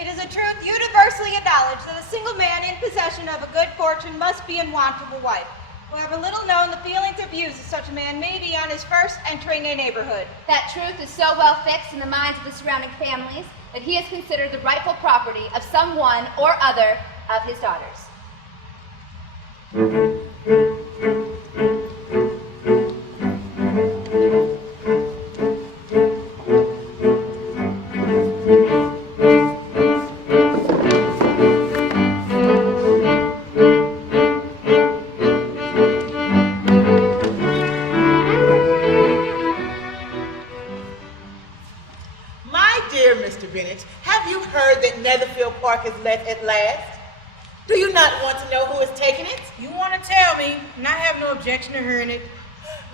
It is a truth universally acknowledged that a single man in possession of a good fortune must be in want of a wife. However little known the feelings or views of such a man may be on his first entering a neighborhood. That truth is so well fixed in the minds of the surrounding families that he is considered the rightful property of some one or other of his daughters. Is let at last. Do you not want to know who has taken it? You want to tell me, and I have no objection to hearing it.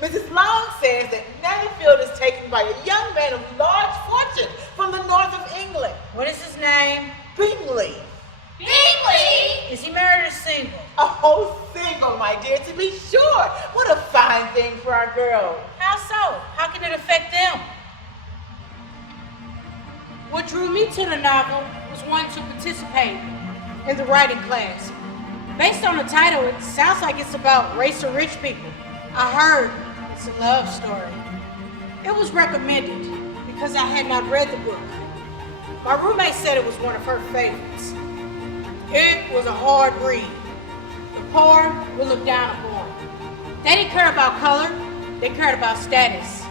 Mrs. Long says that Netherfield is taken by a young man of large fortune from the north of England. What is his name? Bingley. Bingley? Is he married or single? Oh, single, my dear, to be sure. What a fine thing for our girl. How so? How can it affect them? What drew me to the novel was wanting to participate in the writing class. Based on the title, it sounds like it's about race of rich people. I heard it's a love story. It was recommended because I had not read the book. My roommate said it was one of her favorites. It was a hard read. The poor were looked down upon. They didn't care about color, they cared about status.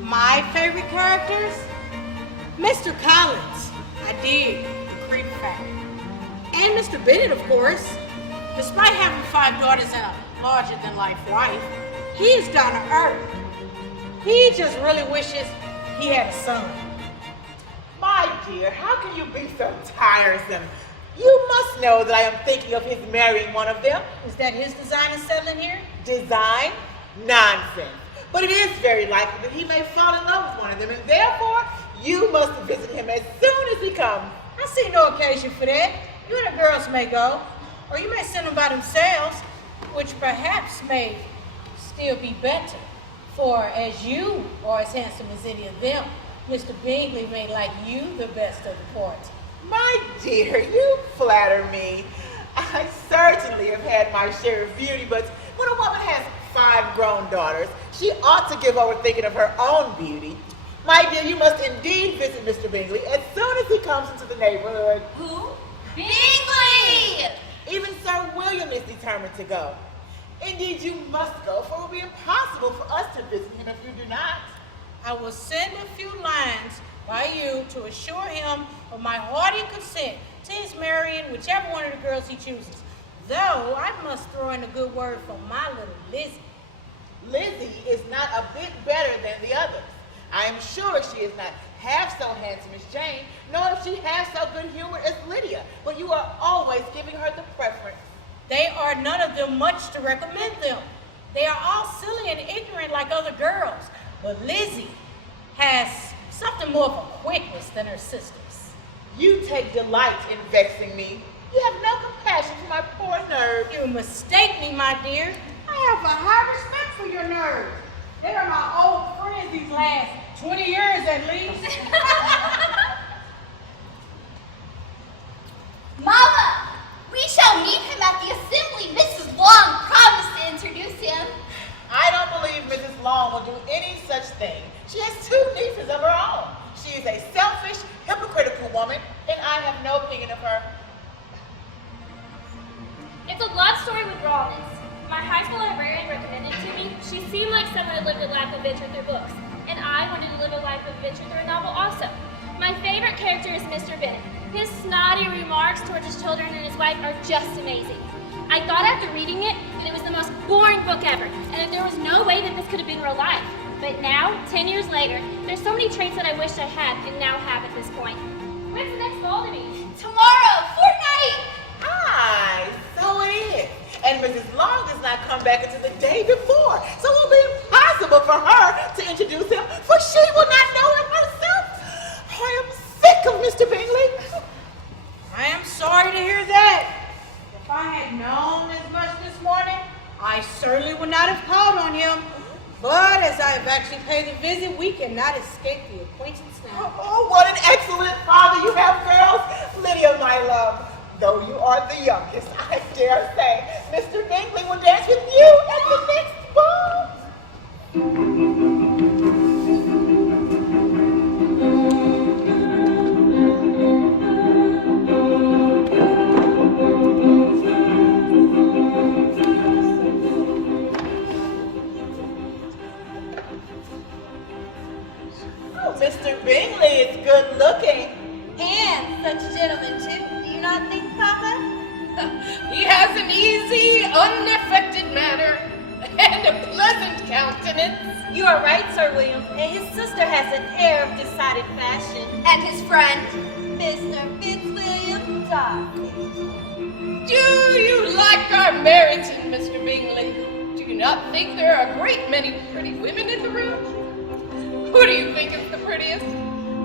My favorite characters? Mr. Collins, I dig the creep factor. And Mr. Bennett, of course. Despite having 5 daughters and a larger-than-life wife, he is down to earth. He just really wishes he had a son. My dear, how can you be so tiresome? You must know that I am thinking of his marrying one of them. Is that his design is settling here? Design? Nonsense. But it is very likely that he may fall in love with one of them, and therefore, you must visit him as soon as he comes. I see no occasion for that. You and the girls may go, or you may send them by themselves, which perhaps may still be better. For as you are as handsome as any of them, Mr. Bingley may like you the best of the party. My dear, you flatter me. I certainly have had my share of beauty, but when a woman has 5 grown daughters, she ought to give over thinking of her own beauty. My dear, you must indeed visit Mr. Bingley as soon as he comes into the neighborhood. Who? Bingley! Even Sir William is determined to go. Indeed, you must go, for it will be impossible for us to visit him if you do not. I will send a few lines by you to assure him of my hearty consent to his marrying whichever one of the girls he chooses. Though I must throw in a good word for my little Lizzie. Lizzie is not a bit better than the others. I am sure she is not half so handsome as Jane, nor is she half so good humored as Lydia, but you are always giving her the preference. They are none of them much to recommend them. They are all silly and ignorant like other girls, but Lizzie has something more of a quickness than her sisters. You take delight in vexing me. You have no compassion for my poor nerves. You mistake me, my dear. I have a high respect for your nerves. They are my old friends these last 20 years at least. Mama, we shall meet him at the assembly. Mrs. Long promised to introduce him. I don't believe Mrs. Long will do any such thing. She has 2 nieces of her own. She is a selfish, hypocritical woman, and I have no opinion of her. It's a love story with rawness. My high school librarian recommended it to me. She seemed like someone who lived a life of adventure through books, and I wanted to live a life of adventure through a novel also. My favorite character is Mr. Bennett. His snotty remarks towards his children and his wife are just amazing. I thought after reading it that it was the most boring book ever, and that there was no way that this could have been real life. But now, 10 years later, there's so many traits that I wished I had and now have at this point. When's the next ball to be? Tomorrow, fortnight! Aye, so it is. And Mrs. Long does not come back until the day before, so it will be impossible for her to introduce him, for she will not know him herself. I am sick of Mr. Bingley. I am sorry to hear that. If I had known as much this morning, I certainly would not have called on him. But as I have actually paid a visit, we cannot escape the acquaintance now. Oh, what an excellent father you have, girls. Lydia, my love, though you are the youngest, I dare say, Mr. Bingley will dance with you at the next ball. Oh, Mr. Bingley is good looking. And such a gentleman, too. Do you not think, Papa? He has an easy, unaffected manner and a pleasant countenance. You are right, Sir William. And his sister has an air of decided fashion. And his friend, Mr. Fitzwilliam Darcy. Do you like our Meryton, Mr. Bingley? Do you not think there are a great many pretty women in the room? Who do you think is the prettiest?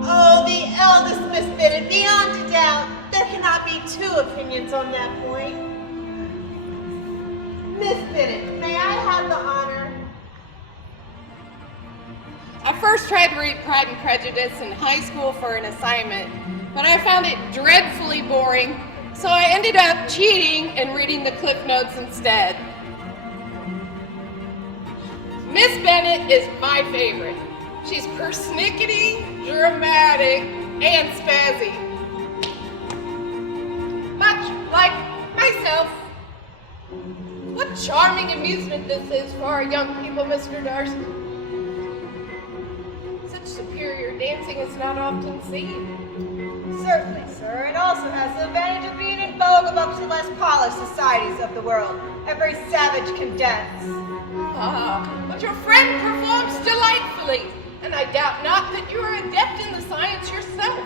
Oh, the eldest Miss Bennet, beyond a doubt. There cannot be two opinions on that point. Miss Bennet, may I have the honor? I first tried to read Pride and Prejudice in high school for an assignment, but I found it dreadfully boring, so I ended up cheating and reading the Cliff Notes instead. Miss Bennet is my favorite. She's persnickety, dramatic, and spazzy. Much like myself. What charming amusement this is for our young people, Mr. Darcy. Such superior dancing is not often seen. Certainly, sir. It also has the advantage of being in vogue amongst the less polished societies of the world. Every savage can dance. Ah, but your friend performs delightfully, and I doubt not that you are adept in the science yourself.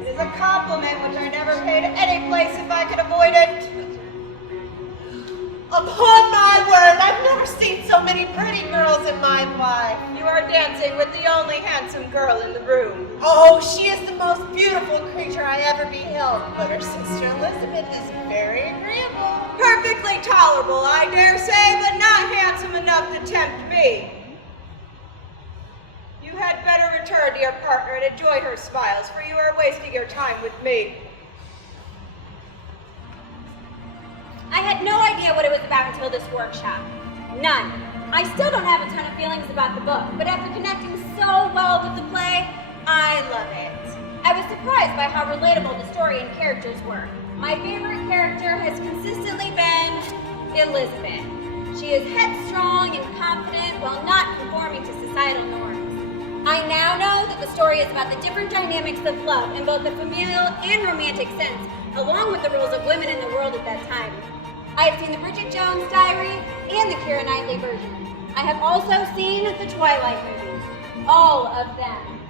It is a compliment which I never pay to any place if I could avoid it. Upon my word, I've never seen so many pretty girls in my life. You are dancing with the only handsome girl in the room. Oh, she is the most beautiful creature I ever beheld, but her sister Elizabeth is very agreeable. Perfectly tolerable, I dare say, but not handsome enough to tempt me. You had better return to your partner and enjoy her smiles, for you are wasting your time with me. I had no idea what it was about until this workshop. None. I still don't have a ton of feelings about the book, but after connecting so well with the play, I love it. I was surprised by how relatable the story and characters were. My favorite character has consistently been Elizabeth. She is headstrong and confident while not conforming to societal norms. I now know that the story is about the different dynamics of love in both the familial and romantic sense, along with the roles of women in the world at that time. I have seen the Bridget Jones Diary and the Keira Knightley version. I have also seen the Twilight movies, all of them.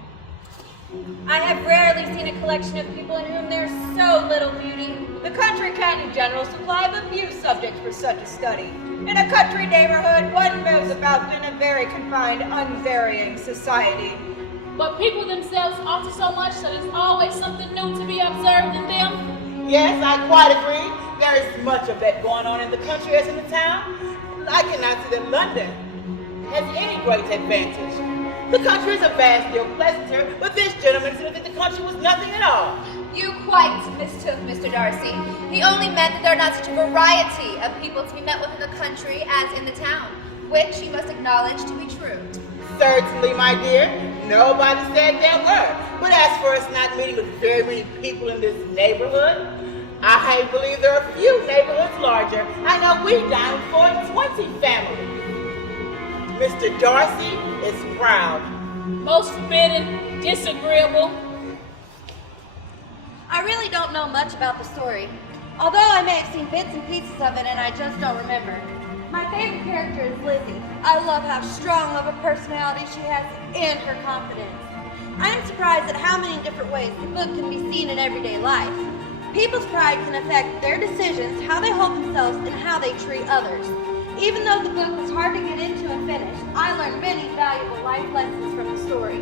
I have rarely seen a collection of people in whom there's so little beauty. The country can, in general, supply but few subjects for such a study. In a country neighborhood, one moves about in a very confined, unvarying society. But people themselves alter so much that there's always something new to be observed in them. Yes, I quite agree. There is much of that going on in the country as in the town. I cannot see that London has any great advantage. The country is a vast deal pleasanter, but this gentleman said that the country was nothing at all. You quite mistook Mr. Darcy. He only meant that there are not such a variety of people to be met with in the country as in the town, which you must acknowledge to be true. Certainly, my dear. Nobody said there were. But as for us not meeting with very many people in this neighborhood, I believe there are few neighborhoods larger. I know we dine with 420 families. Mr. Darcy is proud. Most forbidden, disagreeable. I really don't know much about the story, although I may have seen bits and pieces of it and I just don't remember. My favorite character is Lizzie. I love how strong of a personality she has and her confidence. I am surprised at how many different ways the book can be seen in everyday life. People's pride can affect their decisions, how they hold themselves, and how they treat others. Even though the book was hard to get into and finish, I learned many valuable life lessons from the story.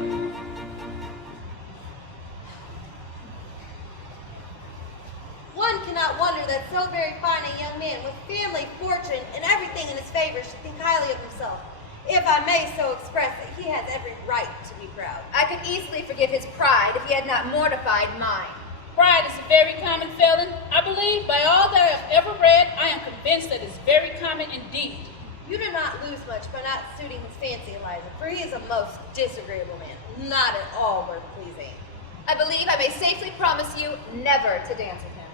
One cannot wonder that so very fine a young man with family, fortune, and everything in his favor should think highly of himself. If I may so express it, he has every right to be proud. I could easily forgive his pride if he had not mortified mine. Pride is a very common failing. I believe by all that I have ever read, I am convinced that it's very common indeed. You do not lose much by not suiting his fancy, Eliza, for he is a most disagreeable man, not at all worth pleasing. I believe I may safely promise you never to dance with him.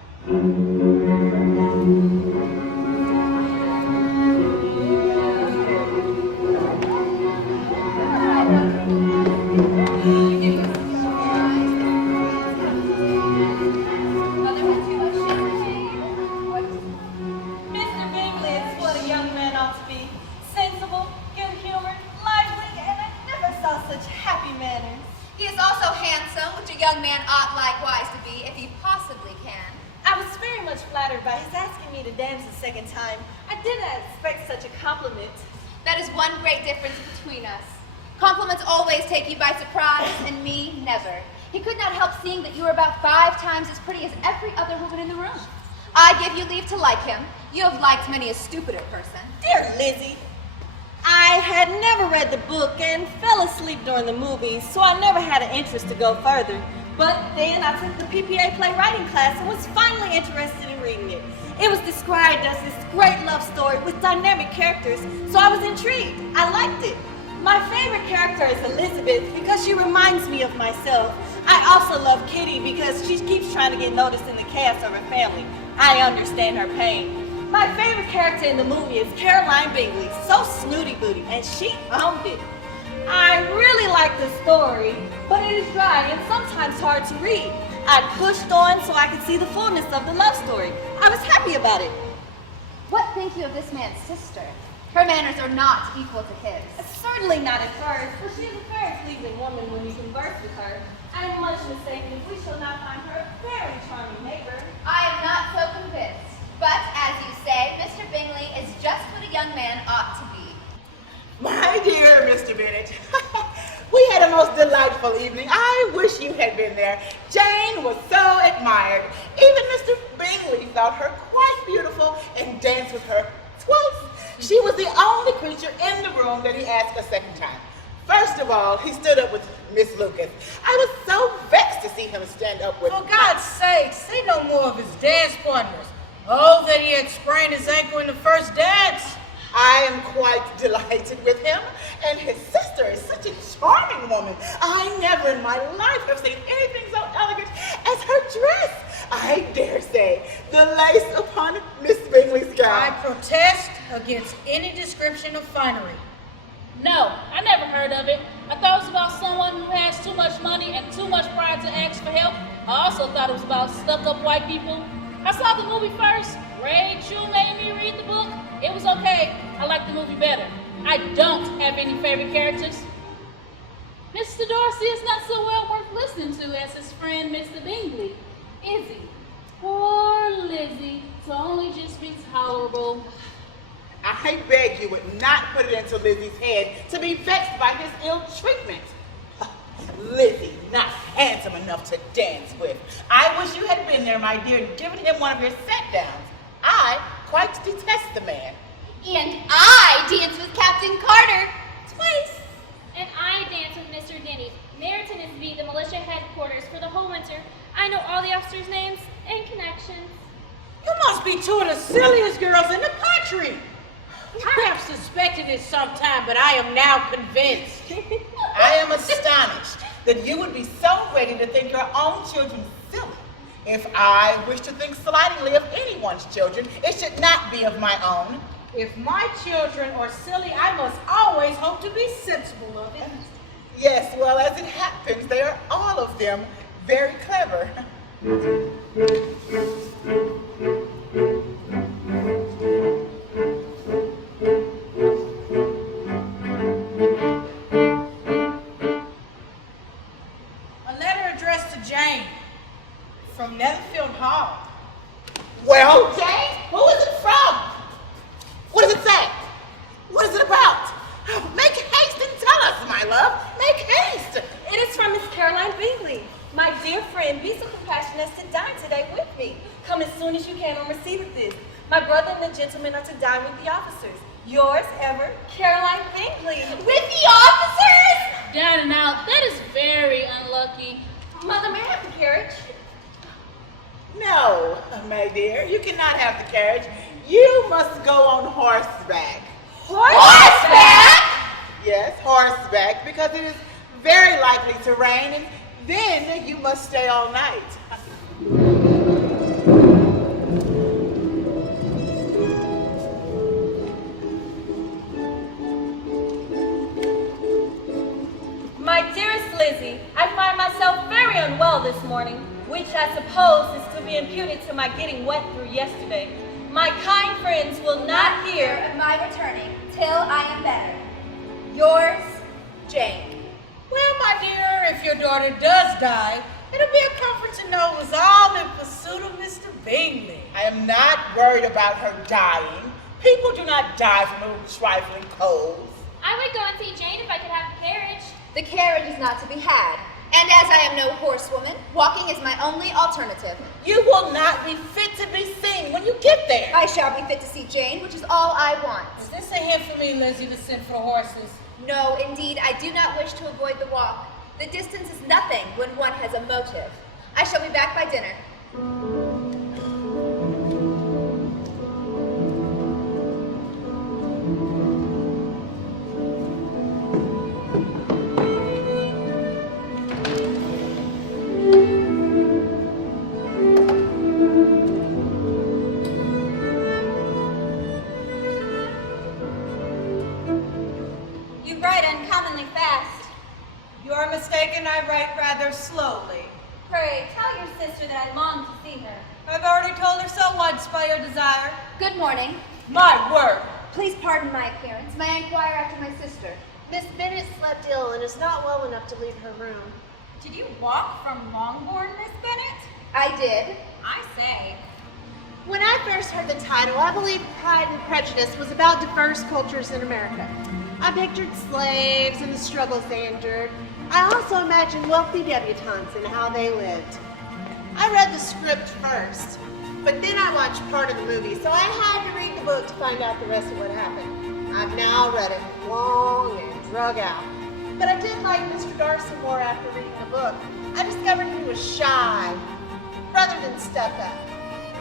Mr. Bingley is what a young man ought to be. Sensible, good-humored, lively, and I never saw such happy manners. He is also handsome, which a young man ought likewise to be, if he possibly can. I was very much flattered by his asking me to dance a second time. I did not expect such a compliment. That is one great difference between us. Compliments always take you by surprise, and me never. He could not help seeing that you were about 5 times as pretty as every other woman in the room. I give you leave to like him. You have liked many a stupider person. Dear Lizzie, I had never read the book and fell asleep during the movie, so I never had an interest to go further. But then I took the PPA playwriting class and was finally interested in reading it. It was described as this great love story with dynamic characters, so I was intrigued. I liked it. My favorite character is Elizabeth because she reminds me of myself. I also love Kitty because she keeps trying to get noticed in the cast of her family. I understand her pain. My favorite character in the movie is Caroline Bingley, so snooty booty, and she owned it. I really like the story, but it is dry and sometimes hard to read. I pushed on so I could see the fullness of the love story. I was happy about it. What think you of this man's sister? Her manners are not equal to his. Certainly not at first, but she is a very pleasing woman when you converse with her. I am much mistaken if we shall not find her a very charming neighbor. I am not so convinced. But, as you say, Mr. Bingley is just what a young man ought to be. My dear Mr. Bennet, we had a most delightful evening. I wish you had been there. Jane was so admired. Even Mr. Bingley thought her quite beautiful and danced with her twice. She was the only creature in the room that he asked a second time. First of all, he stood up with Miss Lucas. I was so vexed to see him stand up with... For God's sake, say no more of his dance partners. Oh, that he had sprained his ankle in the first dance. I am quite delighted with him, and his sister is such a charming woman. I never in my life have seen anything so elegant as her dress. I dare say, the lace upon Miss Bingley's gown. I protest against any description of finery. No, I never heard of it. I thought it was about someone who has too much money and too much pride to ask for help. I also thought it was about stuck-up white people. I saw the movie first. Ray Chu made me read the book. It was okay. I like the movie better. I don't have any favorite characters. Mr. Darcy is not so well worth listening to as his friend Mr. Bingley, is he? Poor Lizzie. It's only just be tolerable. I beg you would not put it into Lizzie's head to be vexed by his ill treatment. Lizzie, not handsome enough to dance with. I wish you had been there, my dear, and given him one of your set-downs. I quite detest the man. And I dance with Captain Carter twice. And I dance with Mr. Denny. Meryton is to be the militia headquarters for the whole winter. I know all the officers' names and connections. You must be two of the silliest girls in the country. I have suspected it sometime, but I am now convinced. I am astonished that you would be so ready to think your own children silly. If I wish to think slightingly of anyone's children, it should not be of my own. If my children are silly, I must always hope to be sensible of it. Yes, well, as it happens, they are all of them very clever. A letter addressed to Jane from Netherfield Hall. Well, Jane, who is it from? What does it say? What is it about? Make haste and tell us, my love. Make haste. It is from Miss Caroline Bingley. My dear friend, be so compassionate as to dine today with me. Come as soon as you can on receipt of this. My brother and the gentlemen are to dine with the officers. Yours ever, Caroline Bingley. With the officers? Down and out. That is very unlucky. Mother, may I have the carriage? No, my dear, you cannot have the carriage. You must go on horseback. Horseback? Yes, horseback, because it is very likely to rain, and then you must stay all night. My dearest Lizzie, I find myself very unwell this morning, which I suppose is to be imputed to my getting wet through yesterday. My kind friends will not hear of my returning till I am better. Yours, Jane. Well, my dear, if your daughter does die, it'll be a comfort to know it was all in pursuit of Mr. Bingley. I am not worried about her dying. People do not die from little trifling colds. I would go and see Jane if I could have the carriage. The carriage is not to be had. And as I am no horsewoman, walking is my only alternative. You will not be fit to be seen when you get there. I shall be fit to see Jane, which is all I want. Is this a hint for me, Lizzie, to send for the horses? No, indeed, I do not wish to avoid the walk. The distance is nothing when one has a motive. I shall be back by dinner. You write uncommonly fast. You are mistaken, I write rather slowly. Pray, tell your sister that I long to see her. I've already told her so once by your desire. Good morning. My word! Please pardon my appearance. May I inquire after my sister? Miss Bennett slept ill and is not well enough to leave her room. Did you walk from Longbourn, Miss Bennett? I did. I say. When I first heard the title, I believed Pride and Prejudice was about diverse cultures in America. I pictured slaves and the struggles they endured. I also imagined wealthy debutantes and how they lived. I read the script first, but then I watched part of the movie, so I had to read the book to find out the rest of what happened. I've now read it long and drug out. But I did like Mr. Darcy more after reading the book. I discovered he was shy rather than stuck up.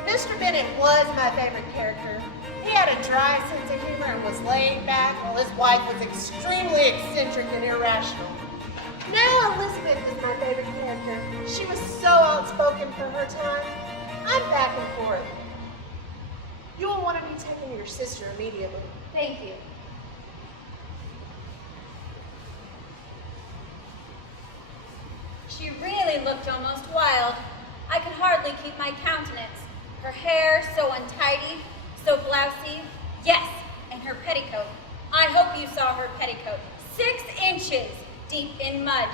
Mr. Bennett was my favorite character. He had a dry sense of humor and was laid back, while his wife was extremely eccentric and irrational. Now Elizabeth is my favorite character. She was so outspoken for her time. I'm back and forth. You will want to be taking your sister immediately. Thank you. She really looked almost wild. I could hardly keep my countenance. Her hair so untidy, so blousy. Yes, and her petticoat. I hope you saw her petticoat. 6 inches deep in mud.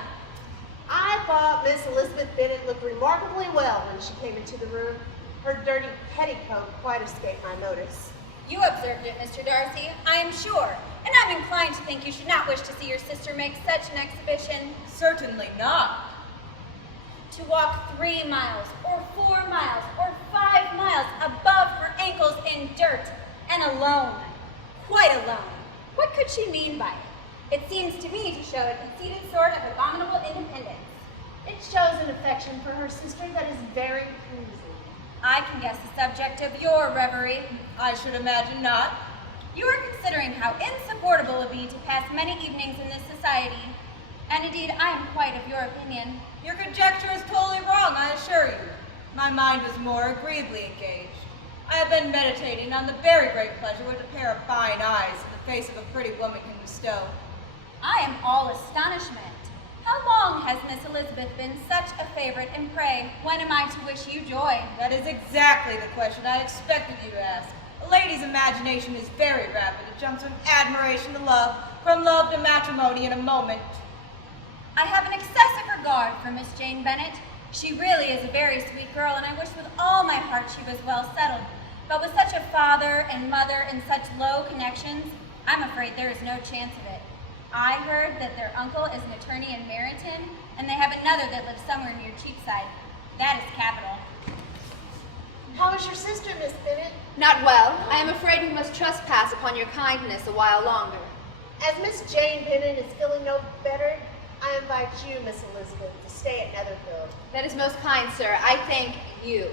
I thought Miss Elizabeth Bennett looked remarkably well when she came into the room. Her dirty petticoat quite escaped my notice. You observed it, Mr. Darcy, I am sure. And I'm inclined to think you should not wish to see your sister make such an exhibition. Certainly not. To walk 3 miles, or 4 miles, or 5 miles above her ankles in dirt, and alone. Quite alone. What could she mean by it? It seems to me to show a conceited sort of abominable independence. It shows an affection for her sister that is very pleasing. I can guess the subject of your reverie. I should imagine not. You are considering how insupportable it would be to pass many evenings in this society. And indeed, I am quite of your opinion. Your conjecture is totally wrong, I assure you. My mind was more agreeably engaged. I have been meditating on the very great pleasure which a pair of fine eyes in the face of a pretty woman can bestow. I am all astonishment. How long has Miss Elizabeth been such a favorite, and pray, when am I to wish you joy? That is exactly the question I expected you to ask. A lady's imagination is very rapid. It jumps from admiration to love, from love to matrimony in a moment. I have an excessive regard for Miss Jane Bennet. She really is a very sweet girl, and I wish with all my heart she was well settled. But with such a father and mother and such low connections, I'm afraid there is no chance of it. I heard that their uncle is an attorney in Meryton, and they have another that lives somewhere near Cheapside. That is capital. How is your sister, Miss Bennett? Not well. I am afraid we must trespass upon your kindness a while longer. As Miss Jane Bennett is feeling no better, I invite you, Miss Elizabeth, to stay at Netherfield. That is most kind, sir. I thank you.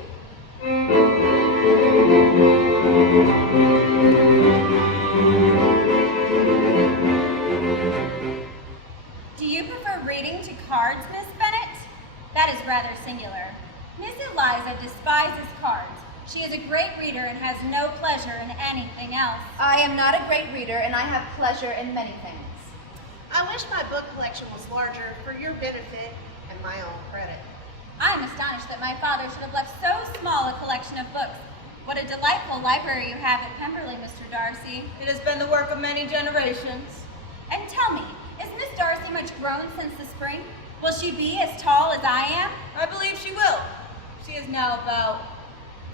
Do you prefer reading to cards, Miss Bennett? That is rather singular. Miss Eliza despises cards. She is a great reader and has no pleasure in anything else. I am not a great reader, and I have pleasure in many things. I wish my book collection was larger for your benefit and my own credit. I am astonished that my father should have left so small a collection of books. What a delightful library you have at Pemberley, Mr. Darcy. It has been the work of many generations. And tell me, is Miss Darcy much grown since the spring? Will she be as tall as I am? I believe she will. She is now about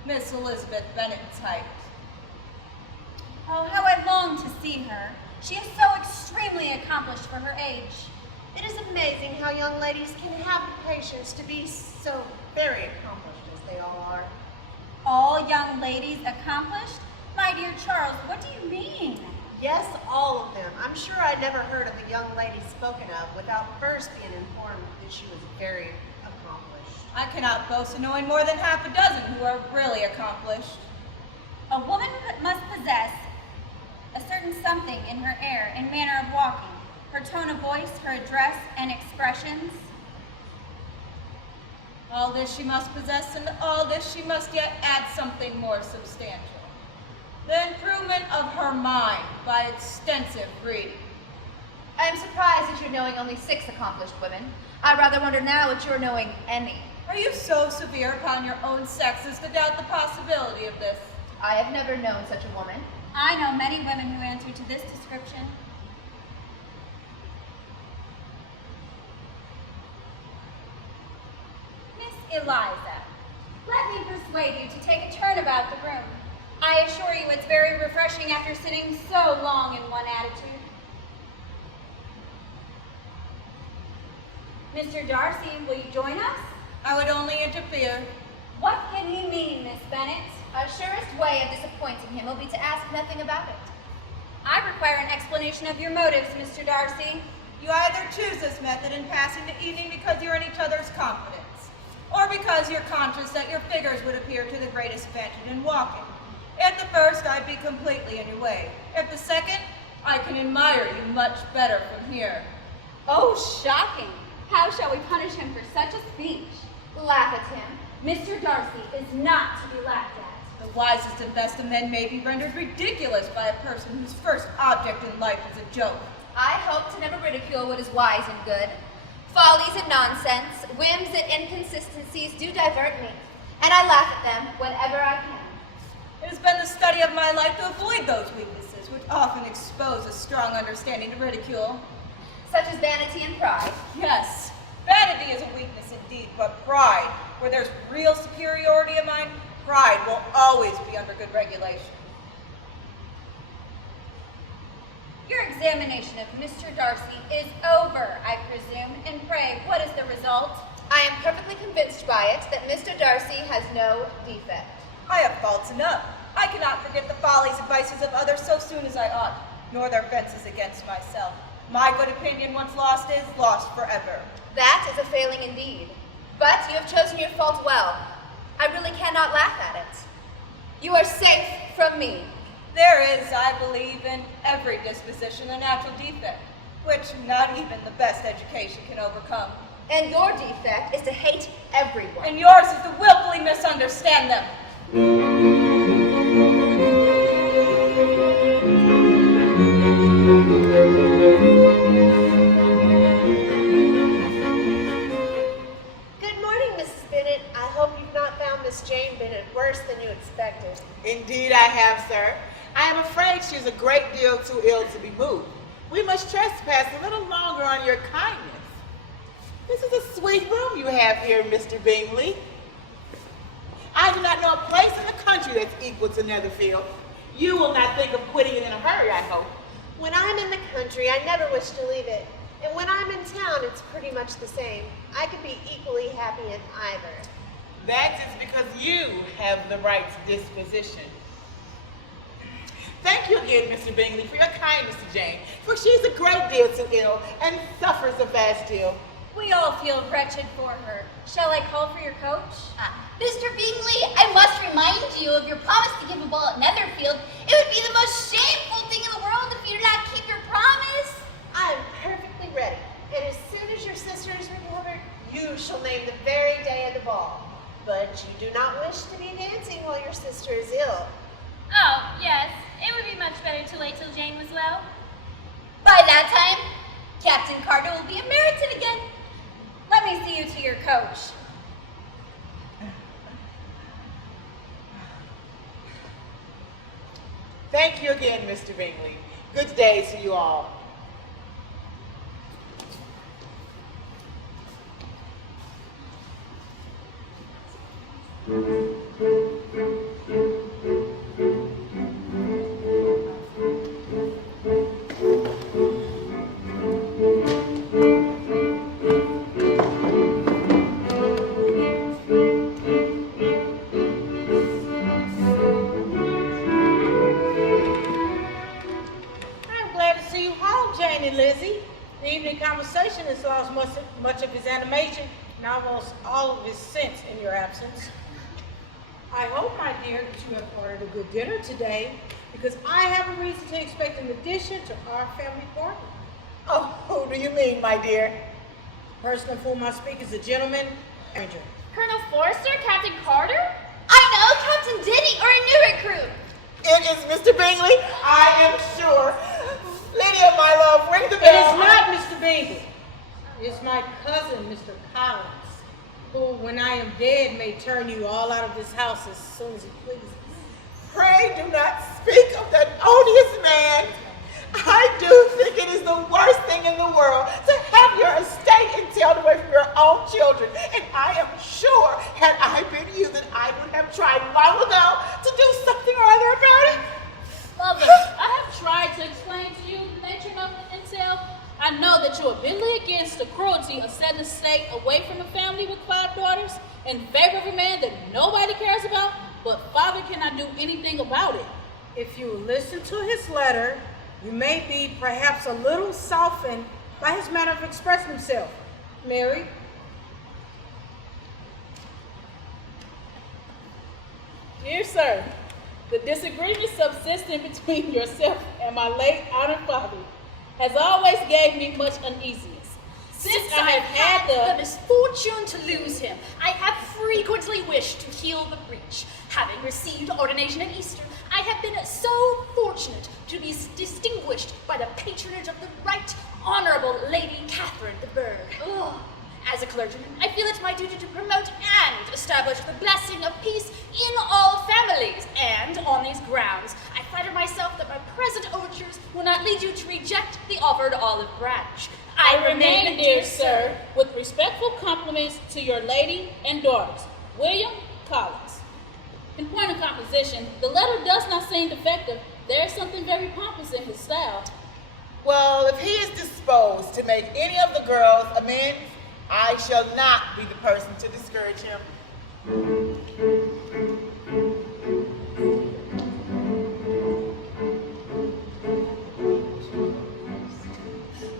Miss Elizabeth Bennet's height. Oh, how I long to see her. She is so extremely accomplished for her age. It is amazing how young ladies can have the patience to be so very accomplished as they all are. All young ladies accomplished? My dear Charles, what do you mean? Yes, all of them. I'm sure I never heard of a young lady spoken of without first being informed that she was very accomplished. I cannot boast of knowing more than half a dozen who are really accomplished. A woman must possess a certain something in her air and manner of walking, her tone of voice, her address, and expressions. All this she must possess, and all this she must yet add something more substantial. The improvement of her mind by extensive reading. I am surprised at your knowing only 6 accomplished women. I rather wonder now at your knowing any. Are you so severe upon your own sex as to doubt the possibility of this? I have never known such a woman. I know many women who answer to this description. Miss Eliza, let me persuade you to take a turn about the room. I assure you it's very refreshing after sitting so long in one attitude. Mr. Darcy, will you join us? I would only interfere. What can he mean, Miss Bennett? Our surest way of disappointing him will be to ask nothing about it. I require an explanation of your motives, Mr. Darcy. You either choose this method in passing the evening because you're in each other's confidence, or because you're conscious that your figures would appear to the greatest advantage in walking. If the first, I'd be completely in your way. If the second, I can admire you much better from here. Oh, shocking. How shall we punish him for such a speech? Laugh at him. Mr. Darcy is not to be laughed at. The wisest and best of men may be rendered ridiculous by a person whose first object in life is a joke. I hope to never ridicule what is wise and good. Follies and nonsense, whims and inconsistencies do divert me, and I laugh at them whenever I can. It has been the study of my life to avoid those weaknesses which often expose a strong understanding to ridicule. Such as vanity and pride. Yes, vanity is a weakness indeed, but pride, where there's real superiority of mind, pride will always be under good regulation. Your examination of Mr. Darcy is over, I presume, and pray, what is the result? I am perfectly convinced by it that Mr. Darcy has no defect. I have faults enough. I cannot forget the follies and vices of others so soon as I ought, nor their offenses against myself. My good opinion, once lost, is lost forever. That is a failing indeed. But you have chosen your fault well. I really cannot laugh at it. You are safe from me. There is, I believe, in every disposition a natural defect, which not even the best education can overcome. And your defect is to hate everyone. And yours is to willfully misunderstand them. Good morning, Mrs. Bennett. I hope you've not found Miss Jane Bennett worse than you expected. Indeed I have, sir. I am afraid she is a great deal too ill to be moved. We must trespass a little longer on your kindness. This is a sweet room you have here, Mr. Bingley. I do not know a place in the country that's equal to Netherfield. You will not think of quitting it in a hurry, I hope. When I'm in the country, I never wish to leave it. And when I'm in town, it's pretty much the same. I could be equally happy in either. That is because you have the right disposition. Thank you again, Mr. Bingley, for your kindness to Jane, for she is a great deal too ill and suffers a vast deal. We all feel wretched for her. Shall I call for your coach? Mr. Bingley, I must remind you of your promise to give a ball at Netherfield. It would be the most shameful thing in the world if you did not keep your promise. I'm perfectly ready. And as soon as your sister is recovered, you shall name the very day of the ball. But you do not wish to be dancing while your sister is ill. Oh, yes. It would be much better to wait till Jane was well. By that time, Captain Carter will be a Meriton again. Let me see you to your coach. Thank you again, Mr. Bingley. Good day to you all. Conversation has lost much of his animation and almost all of his sense in your absence. I hope, my dear, that you have ordered a good dinner today, because I have a reason to expect an addition to our family party. Oh, who do you mean, my dear? The person of whom I speak is a gentleman, Ranger. Colonel Forrester? Captain Carter? I know, Captain Denny, or a new recruit. It is Mr. Bingley, I am sure. Lydia, my love, ring the It bell. is not Mr. Bingley. It is my cousin, Mr. Collins, who, when I am dead, may turn you all out of this house as soon as he pleases. Pray do not speak of that odious man. I do think it is the worst thing in the world to have your estate entailed away from your own children. And I am sure, had I been you, that I would have tried long ago to do something or other about it. Mother, I have tried to explain to you the nature of the entail. I know that you are bitterly against the cruelty of setting a state away from a family with 5 daughters in favor of a man that nobody cares about, but father cannot do anything about it. If you listen to his letter, you may be perhaps a little softened by his manner of expressing himself. Mary? Dear sir, the disagreement subsisting between yourself and my late honored father has always gave me much uneasiness. Since I have had the misfortune to lose him, I have frequently wished to heal the breach. Having received ordination at Easter, I have been so fortunate to be distinguished by the patronage of the Right Honorable Lady Catherine de Bourgh. As a clergyman, I feel it my duty to promote and establish the blessing of peace in all families, and on these grounds, I flatter myself that my present overtures will not lead you to reject the offered olive branch. I remain, dear sir, with respectful compliments to your lady and daughters, William Collins. In point of composition, the letter does not seem defective. There is something very pompous in his style. Well, if he is disposed to make any of the girls amends, I shall not be the person to discourage him.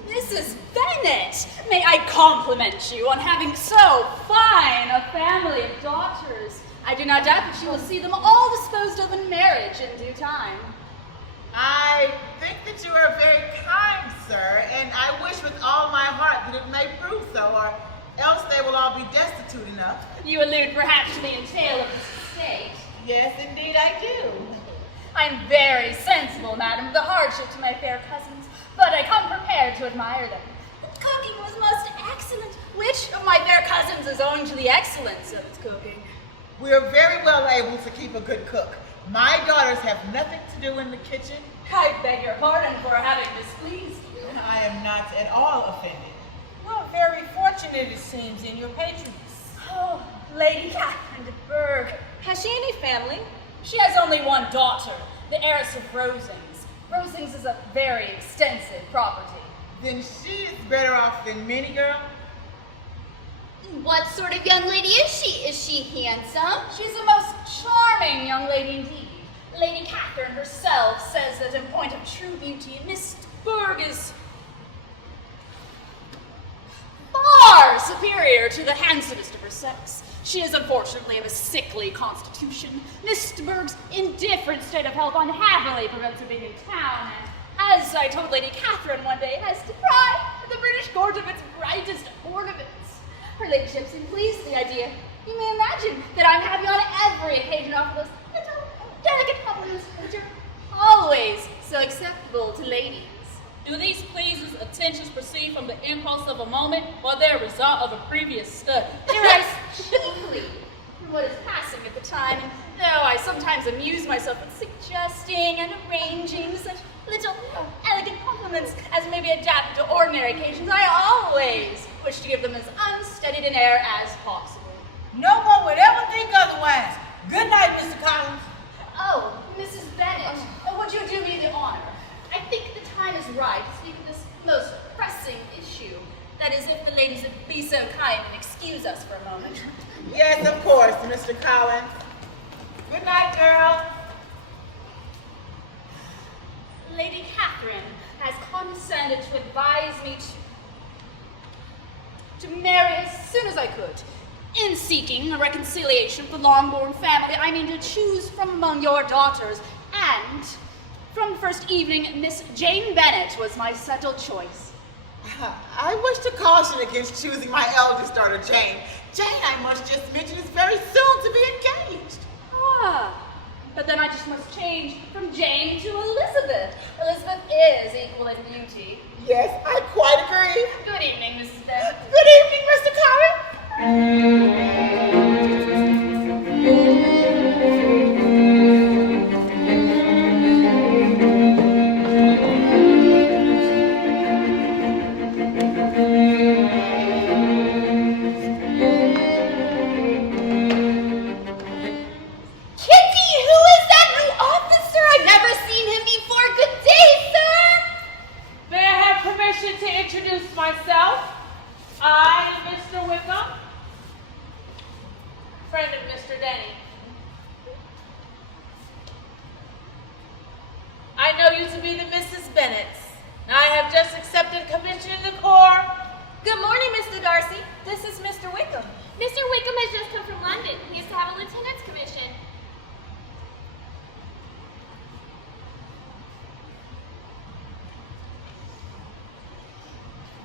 Mrs. Bennet, may I compliment you on having so fine a family of daughters. I do not doubt that you will see them all disposed of in marriage in due time. I think that you are very kind, sir, and I wish with all my heart that it may prove so, or else they will all be destitute enough. You allude perhaps to the entail of this estate. Yes, indeed I do. I am very sensible, madam, of the hardship to my fair cousins, but I come prepared to admire them. The cooking was most excellent. Which of my fair cousins is owing to the excellence of its cooking? We are very well able to keep a good cook. My daughters have nothing to do in the kitchen. I beg your pardon for having displeased you. I am not at all offended. Well, very fortunate, it seems, in your patroness. Oh, Lady Catherine de Bourgh. Has she any family? She has only one daughter, the heiress of Rosings. Rosings is a very extensive property. Then she is better off than many girls? What sort of young lady is she? Is she handsome? She's a most charming young lady indeed. Lady Catherine herself says that in point of true beauty, Miss Berg is far superior to the handsomest of her sex. She is unfortunately of a sickly constitution. Miss Berg's indifferent state of health unhappily prevents her being in town, and as I told Lady Catherine one day, has deprived the British court of its brightest ornaments. Her ladyship seemed pleased with the idea. You may imagine that I'm happy on every occasion off those little delicate compliments which are always so acceptable to ladies. Do these pleases attentions proceed from the impulse of a moment or their result of a previous study? They arise chiefly from what is passing at the time, and though I sometimes amuse myself with suggesting and arranging such little elegant compliments as may be adapted to ordinary occasions, I always wish to give them as unstudied an air as possible. No one would ever think otherwise. Good night, Mr. Collins. Oh, Mrs. Bennet, would you do me the honor? I think the time is right to speak of this most pressing issue. That is, if the ladies would be so kind and excuse us for a moment. Yes, of course, Mr. Collins. Good night, girl. Lady Catherine has condescended to advise me to marry as soon as I could. In seeking a reconciliation for the Longbourn family, I mean to choose from among your daughters, and from the first evening, Miss Jane Bennet was my settled choice. I wish to caution against choosing my eldest daughter, Jane. Jane, I must just mention, is very soon to be engaged. Ah, but then I just must change from Jane to Elizabeth. Elizabeth is equal in beauty. Yes, I quite agree. Good evening, Mrs. Bennet. Good evening, Mr. Collins.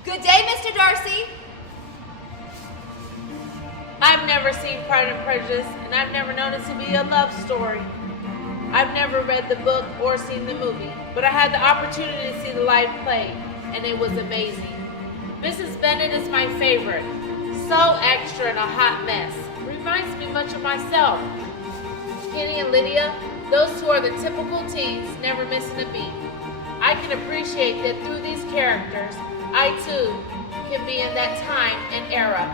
Good day, Mr. Darcy. I've never seen Pride and Prejudice, and I've never known it to be a love story. I've never read the book or seen the movie, but I had the opportunity to see the live play, and it was amazing. Mrs. Bennet is my favorite. So extra and a hot mess. Reminds me much of myself. Kenny and Lydia, those two are the typical teens, never missing a beat. I can appreciate that through these characters, I too can be in that time and era.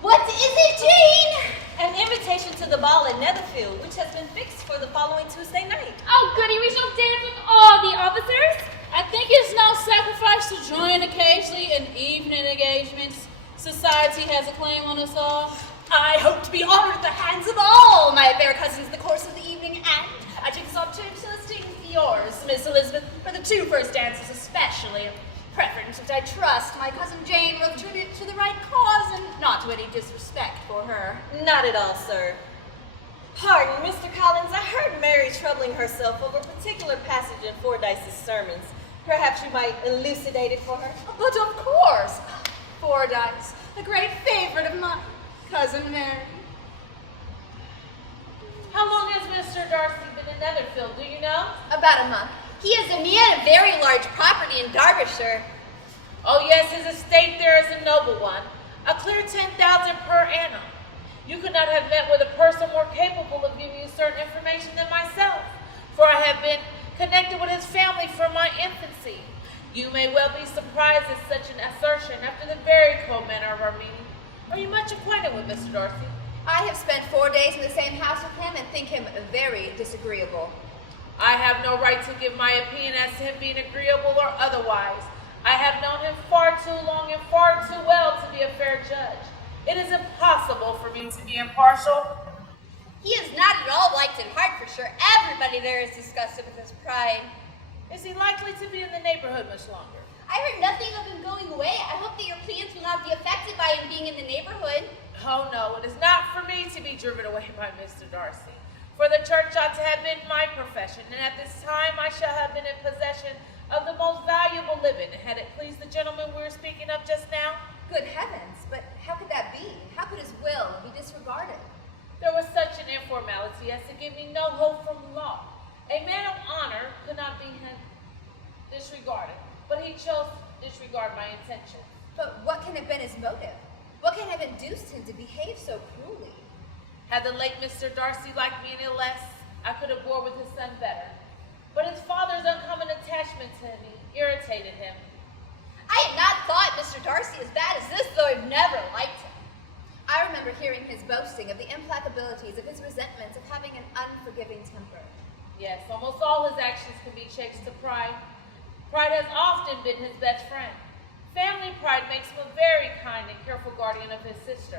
What is it, Jane? An invitation to the ball at Netherfield, which has been fixed for the following Tuesday night. Oh, goody, we shall dance with all the officers. I think it's no sacrifice to join occasionally in evening engagements. Society has a claim on us all. I hope to be honored at the hands of all my fair cousins in the course of the evening, and I take this opportunity to solicit yours, Miss Elizabeth, for the two first dances especially. Preference which I trust my cousin Jane will attribute to the right cause and not to any disrespect for her. Not at all, sir. Pardon, Mr. Collins, I heard Mary troubling herself over a particular passage in Fordyce's sermons. Perhaps you might elucidate it for her? But of course, Fordyce, a great favorite of mine, Cousin Mary. How long has Mr. Darcy been in Netherfield, do you know? About a month. He has a very large property in Derbyshire. Oh yes, his estate there is a noble one. A clear 10,000 per annum. You could not have met with a person more capable of giving you certain information than myself, for I have been connected with his family from my infancy. You may well be surprised at such an assertion after the very cold manner of our meeting. Are you much acquainted with Mr. Darcy? I have spent 4 days in the same house with him and think him very disagreeable. I have no right to give my opinion as to him being agreeable or otherwise. I have known him far too long and far too well to be a fair judge. It is impossible for me to be impartial. He is not at all liked in heart for sure. Everybody there is disgusted with his pride. Is he likely to be in the neighborhood much longer? I heard nothing of him going away. I hope that your plans will not be affected by him being in the neighborhood. Oh no, it is not for me to be driven away by Mr. Darcy. For the church ought to have been my profession, and at this time I shall have been in possession of the most valuable living. Had it pleased the gentleman we were speaking of just now? Good heavens, but how could that be? How could his will be disregarded? There was such an informality as to give me no hope from law. A man of honor could not be disregarded, but he chose to disregard my intention. But what can have been his motive? What can have induced him to behave so cruelly? Had the late Mr. Darcy liked me any less, I could have bore with his son better. But his father's uncommon attachment to me irritated him. I had not thought Mr. Darcy as bad as this, though I've never liked him. I remember hearing his boasting of the implacabilities of his resentments of having an unforgiving temper. Yes, almost all his actions can be traced to pride. Pride has often been his best friend. Family pride makes him a very kind and careful guardian of his sister.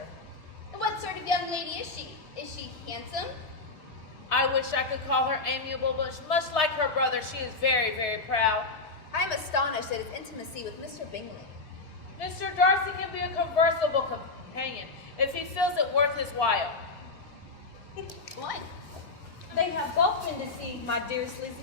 And what sort of young lady is she? Is she handsome? I wish I could call her amiable, but much like her brother, she is very, very proud. I am astonished at his intimacy with Mr. Bingley. Mr. Darcy can be a conversable companion if he feels it worth his while. What? They have both been deceived, my dearest Lizzie.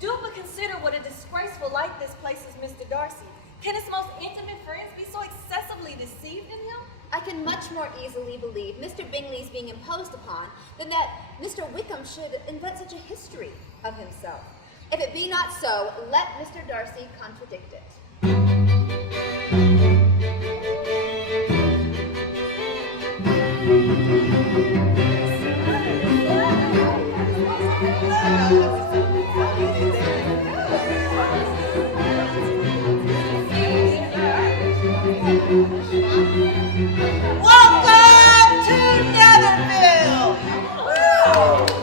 Do but consider what a disgraceful light this places Mr. Darcy. Can his most intimate friends be so excessively deceived in him? I can much more easily believe Mr. Bingley's being imposed upon than that Mr. Wickham should invent such a history of himself. If it be not so, let Mr. Darcy contradict it. Welcome to Netherville! Woo!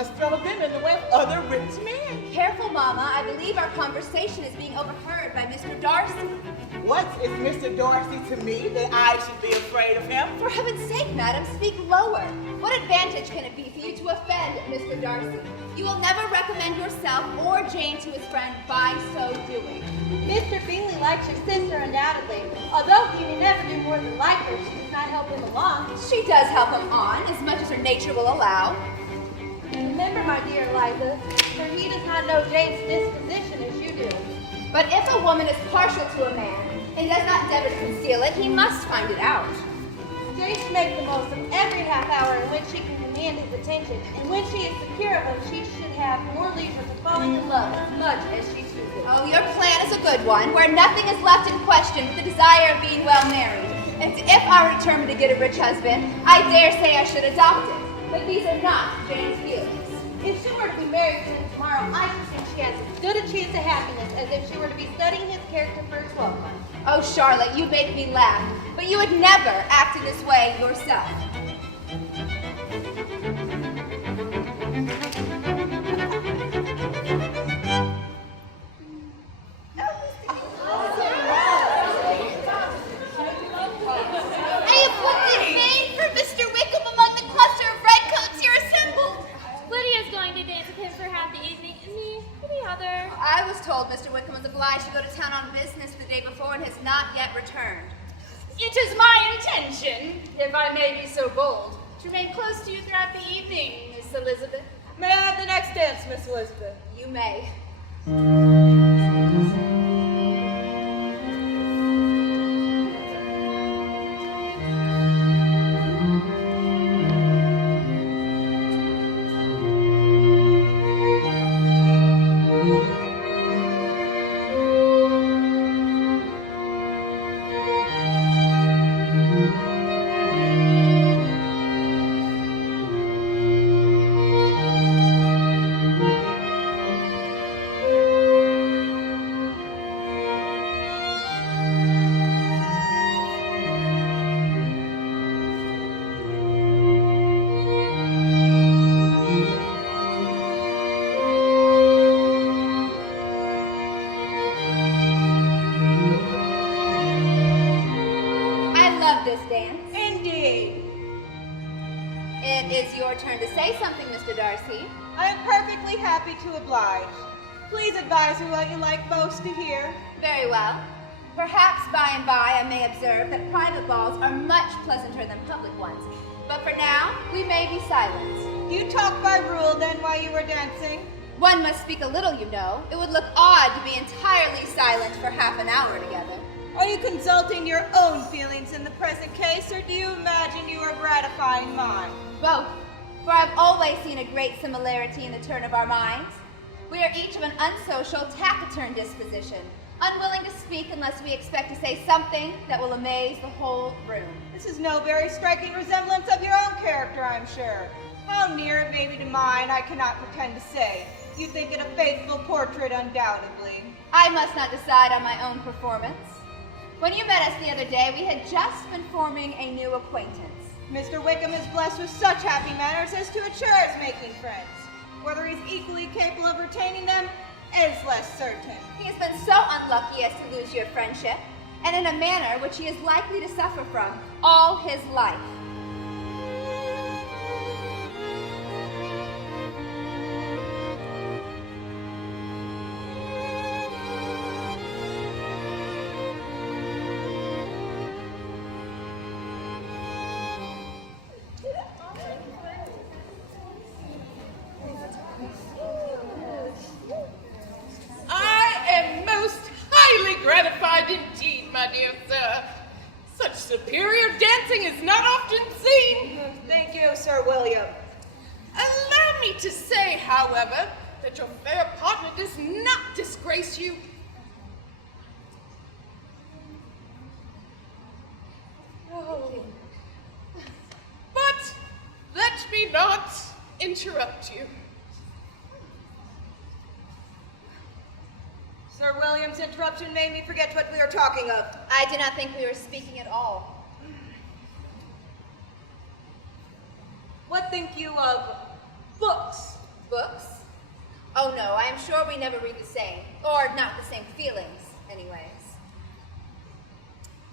must throw them in the way of other rich men. Careful, Mama. I believe our conversation is being overheard by Mr. Darcy. What is Mr. Darcy to me that I should be afraid of him? For heaven's sake, madam, speak lower. What advantage can it be for you to offend Mr. Darcy? You will never recommend yourself or Jane to his friend by so doing. Mr. Bingley likes your sister undoubtedly. Although he may never do more than like her, she does not help him along. She does help him on, as much as her nature will allow. Remember remember, my dear Eliza, for he does not know Jane's disposition as you do. But if a woman is partial to a man and does not endeavor to conceal it, he must find it out. Jane should make the most of every half hour in which she can command his attention, and when she is secure of him, she should have more leisure for falling in love as much as she chooses. Oh, your plan is a good one, where nothing is left in question but the desire of being well married. And if I were determined to get a rich husband, I dare say I should adopt it. But these are not Jane's feelings. If she were to be married to him tomorrow, I should think she has as good a chance of happiness as if she were to be studying his character for 12 months. Oh, Charlotte, you make me laugh, but you would never act in this way yourself. I have looked in vain for Mr. Wickham among the cluster of redcoats here assembled. Lydia's going to dance with him for half the evening, and me for the other. I was told Mr. Wickham was obliged to go to town on business the day before and has not yet returned. It is my intention, if I may be so bold, to remain close to you throughout the evening, Miss Elizabeth. May I have the next dance, Miss Elizabeth? You may. I am perfectly happy to oblige. Please advise me what you like most to hear. Very well. Perhaps by and by I may observe that private balls are much pleasanter than public ones. But for now, we may be silent. You talk by rule then while you were dancing? One must speak a little, you know. It would look odd to be entirely silent for half an hour together. Are you consulting your own feelings in the present case, or do you imagine you are gratifying mine? Both. For I've always seen a great similarity in the turn of our minds. We are each of an unsocial, taciturn disposition, unwilling to speak unless we expect to say something that will amaze the whole room. This is no very striking resemblance of your own character, I'm sure. How near it may be to mine, I cannot pretend to say. You think it a faithful portrait, undoubtedly. I must not decide on my own performance. When you met us the other day, we had just been forming a new acquaintance. Mr. Wickham is blessed with such happy manners as to assure us making friends. Whether he's equally capable of retaining them is less certain. He has been so unlucky as to lose your friendship, and in a manner which he is likely to suffer from all his life. Indeed, my dear sir. Such superior dancing is not often seen. Thank you, Sir William. Allow me to say, however, that your fair partner does not disgrace you. Oh. But let me not interrupt you. Sir William's interruption made me forget what we were talking of. I did not think we were speaking at all. What think you of books? Books? Oh no, I am sure we never read the same, or not the same feelings, anyways.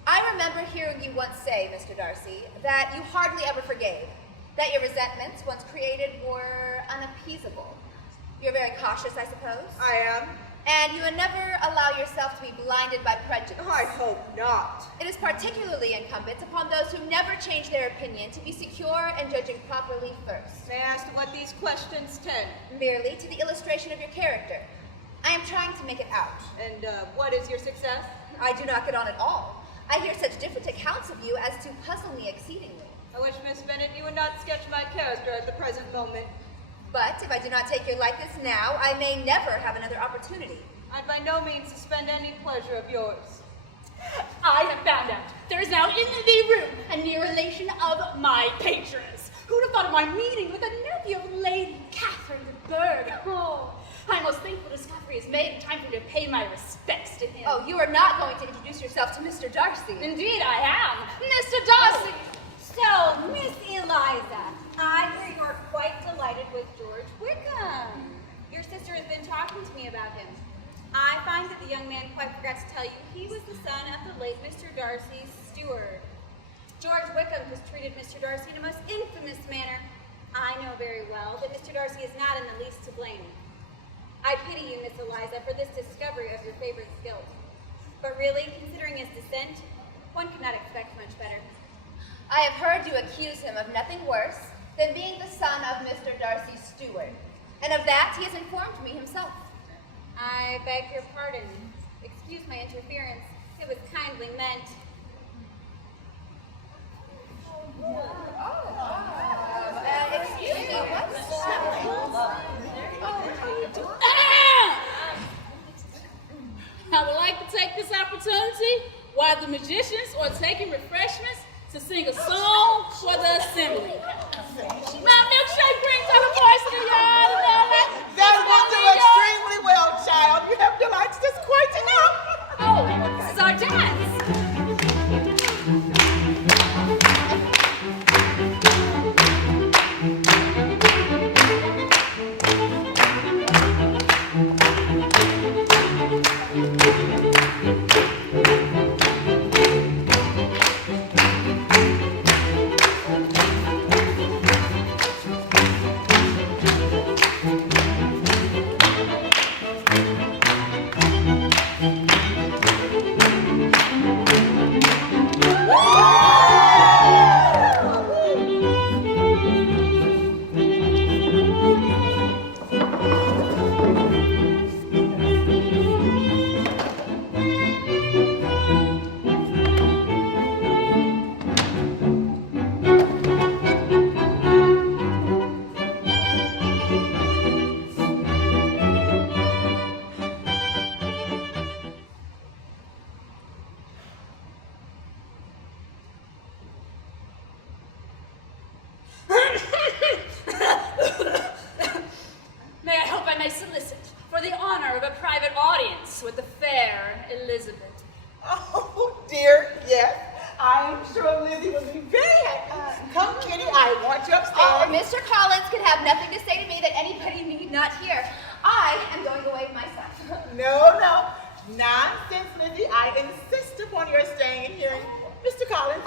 I remember hearing you once say, Mr. Darcy, that you hardly ever forgave, that your resentments, once created, were unappeasable. You're very cautious, I suppose? I am. And you will never allow yourself to be blinded by prejudice. I hope not. It is particularly incumbent upon those who never change their opinion to be secure and judging properly first. May I ask what these questions tend? Merely to the illustration of your character. I am trying to make it out. And what is your success? I do not get on at all. I hear such different accounts of you as to puzzle me exceedingly. I wish, Miss Bennet, you would not sketch my character at the present moment. But if I do not take your likeness now, I may never have another opportunity. I'd by no means suspend any pleasure of yours. I have found out there is now in the room a near relation of my patroness. Who'd have thought of my meeting with a nephew of Lady Catherine de Bourgh? Oh, my most thankful discovery is made in time for me to pay my respects to him. Oh, you are not going to introduce yourself to Mr. Darcy. Indeed, I am. Mr. Darcy! So, Miss Eliza, I hear you're quite delighted with George Wickham. Your sister has been talking to me about him. I find that the young man quite forgot to tell you he was the son of the late Mr. Darcy's steward. George Wickham has treated Mr. Darcy in a most infamous manner. I know very well that Mr. Darcy is not in the least to blame. I pity you, Miss Eliza, for this discovery of your favorite's guilt. But really, considering his descent, one could not expect much better. I have heard you accuse him of nothing worse than being the son of Mr. Darcy's steward. And of that he has informed me himself. I beg your pardon. Excuse my interference. It was kindly meant. Excuse me, what's happening? I would like to take this opportunity while the musicians are taking refreshments to sing a song for the assembly. My milkshake brings out the voice of the yard and all that. That will do extremely well, child. You have delighted us quite enough. Oh, this is our dance. with the fair Elizabeth. Oh, dear, yes. I am sure Lizzie will be very happy. Come, Kitty, I want you upstairs. Oh, Mr. Collins can have nothing to say to me that anybody need not hear. I am going away myself. No, no. Nonsense, Lizzie. I insist upon your staying and hearing Mr. Collins.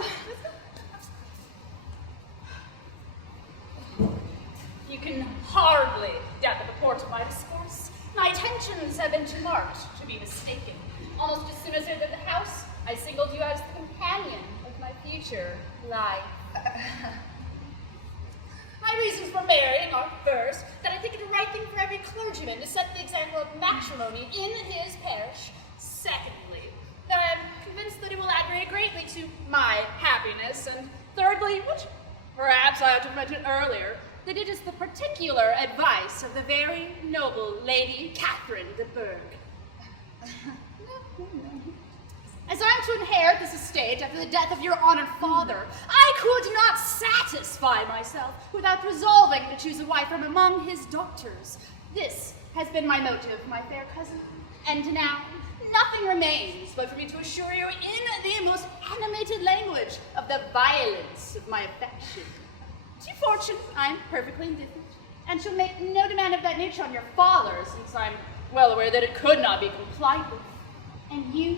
You can hardly doubt the purport of my discourse. My intentions have been too marked to be mistaken. Almost as soon as I entered the house, I singled you as the companion of my future life. My reasons for marrying are, first, that I think it the right thing for every clergyman to set the example of matrimony in his parish. Secondly, that I am convinced that it will add very greatly to my happiness. And thirdly, which perhaps I ought to have mentioned earlier, that it is the particular advice of the very noble Lady Catherine de Bourgh. As I am to inherit this estate after the death of your honored father, I could not satisfy myself without resolving to choose a wife from among his daughters. This has been my motive, my fair cousin, and now nothing remains but for me to assure you in the most animated language of the violence of my affection. To fortune, I am perfectly indifferent, and shall make no demand of that nature on your father, since I am well aware that it could not be complied with. And you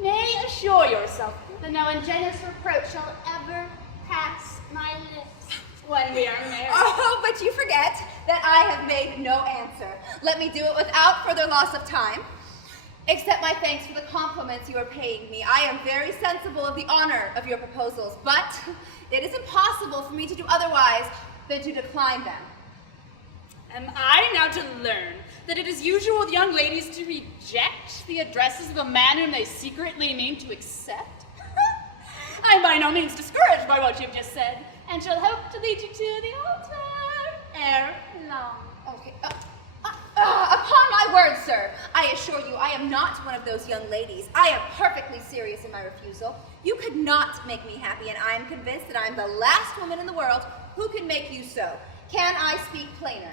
may assure yourself that no ingenuous reproach shall ever pass my lips when we are married. Oh, but you forget that I have made no answer. Let me do it without further loss of time. Accept my thanks for the compliments you are paying me. I am very sensible of the honor of your proposals, but it is impossible for me to do otherwise than to decline them. Am I now to learn that it is usual with young ladies to reject the addresses of a man whom they secretly mean to accept? I am by no means discouraged by what you've just said, and shall hope to lead you to the altar ere long. Okay. Upon my word, sir, I assure you I am not one of those young ladies. I am perfectly serious in my refusal. You could not make me happy, and I am convinced that I am the last woman in the world who can make you so. Can I speak plainer?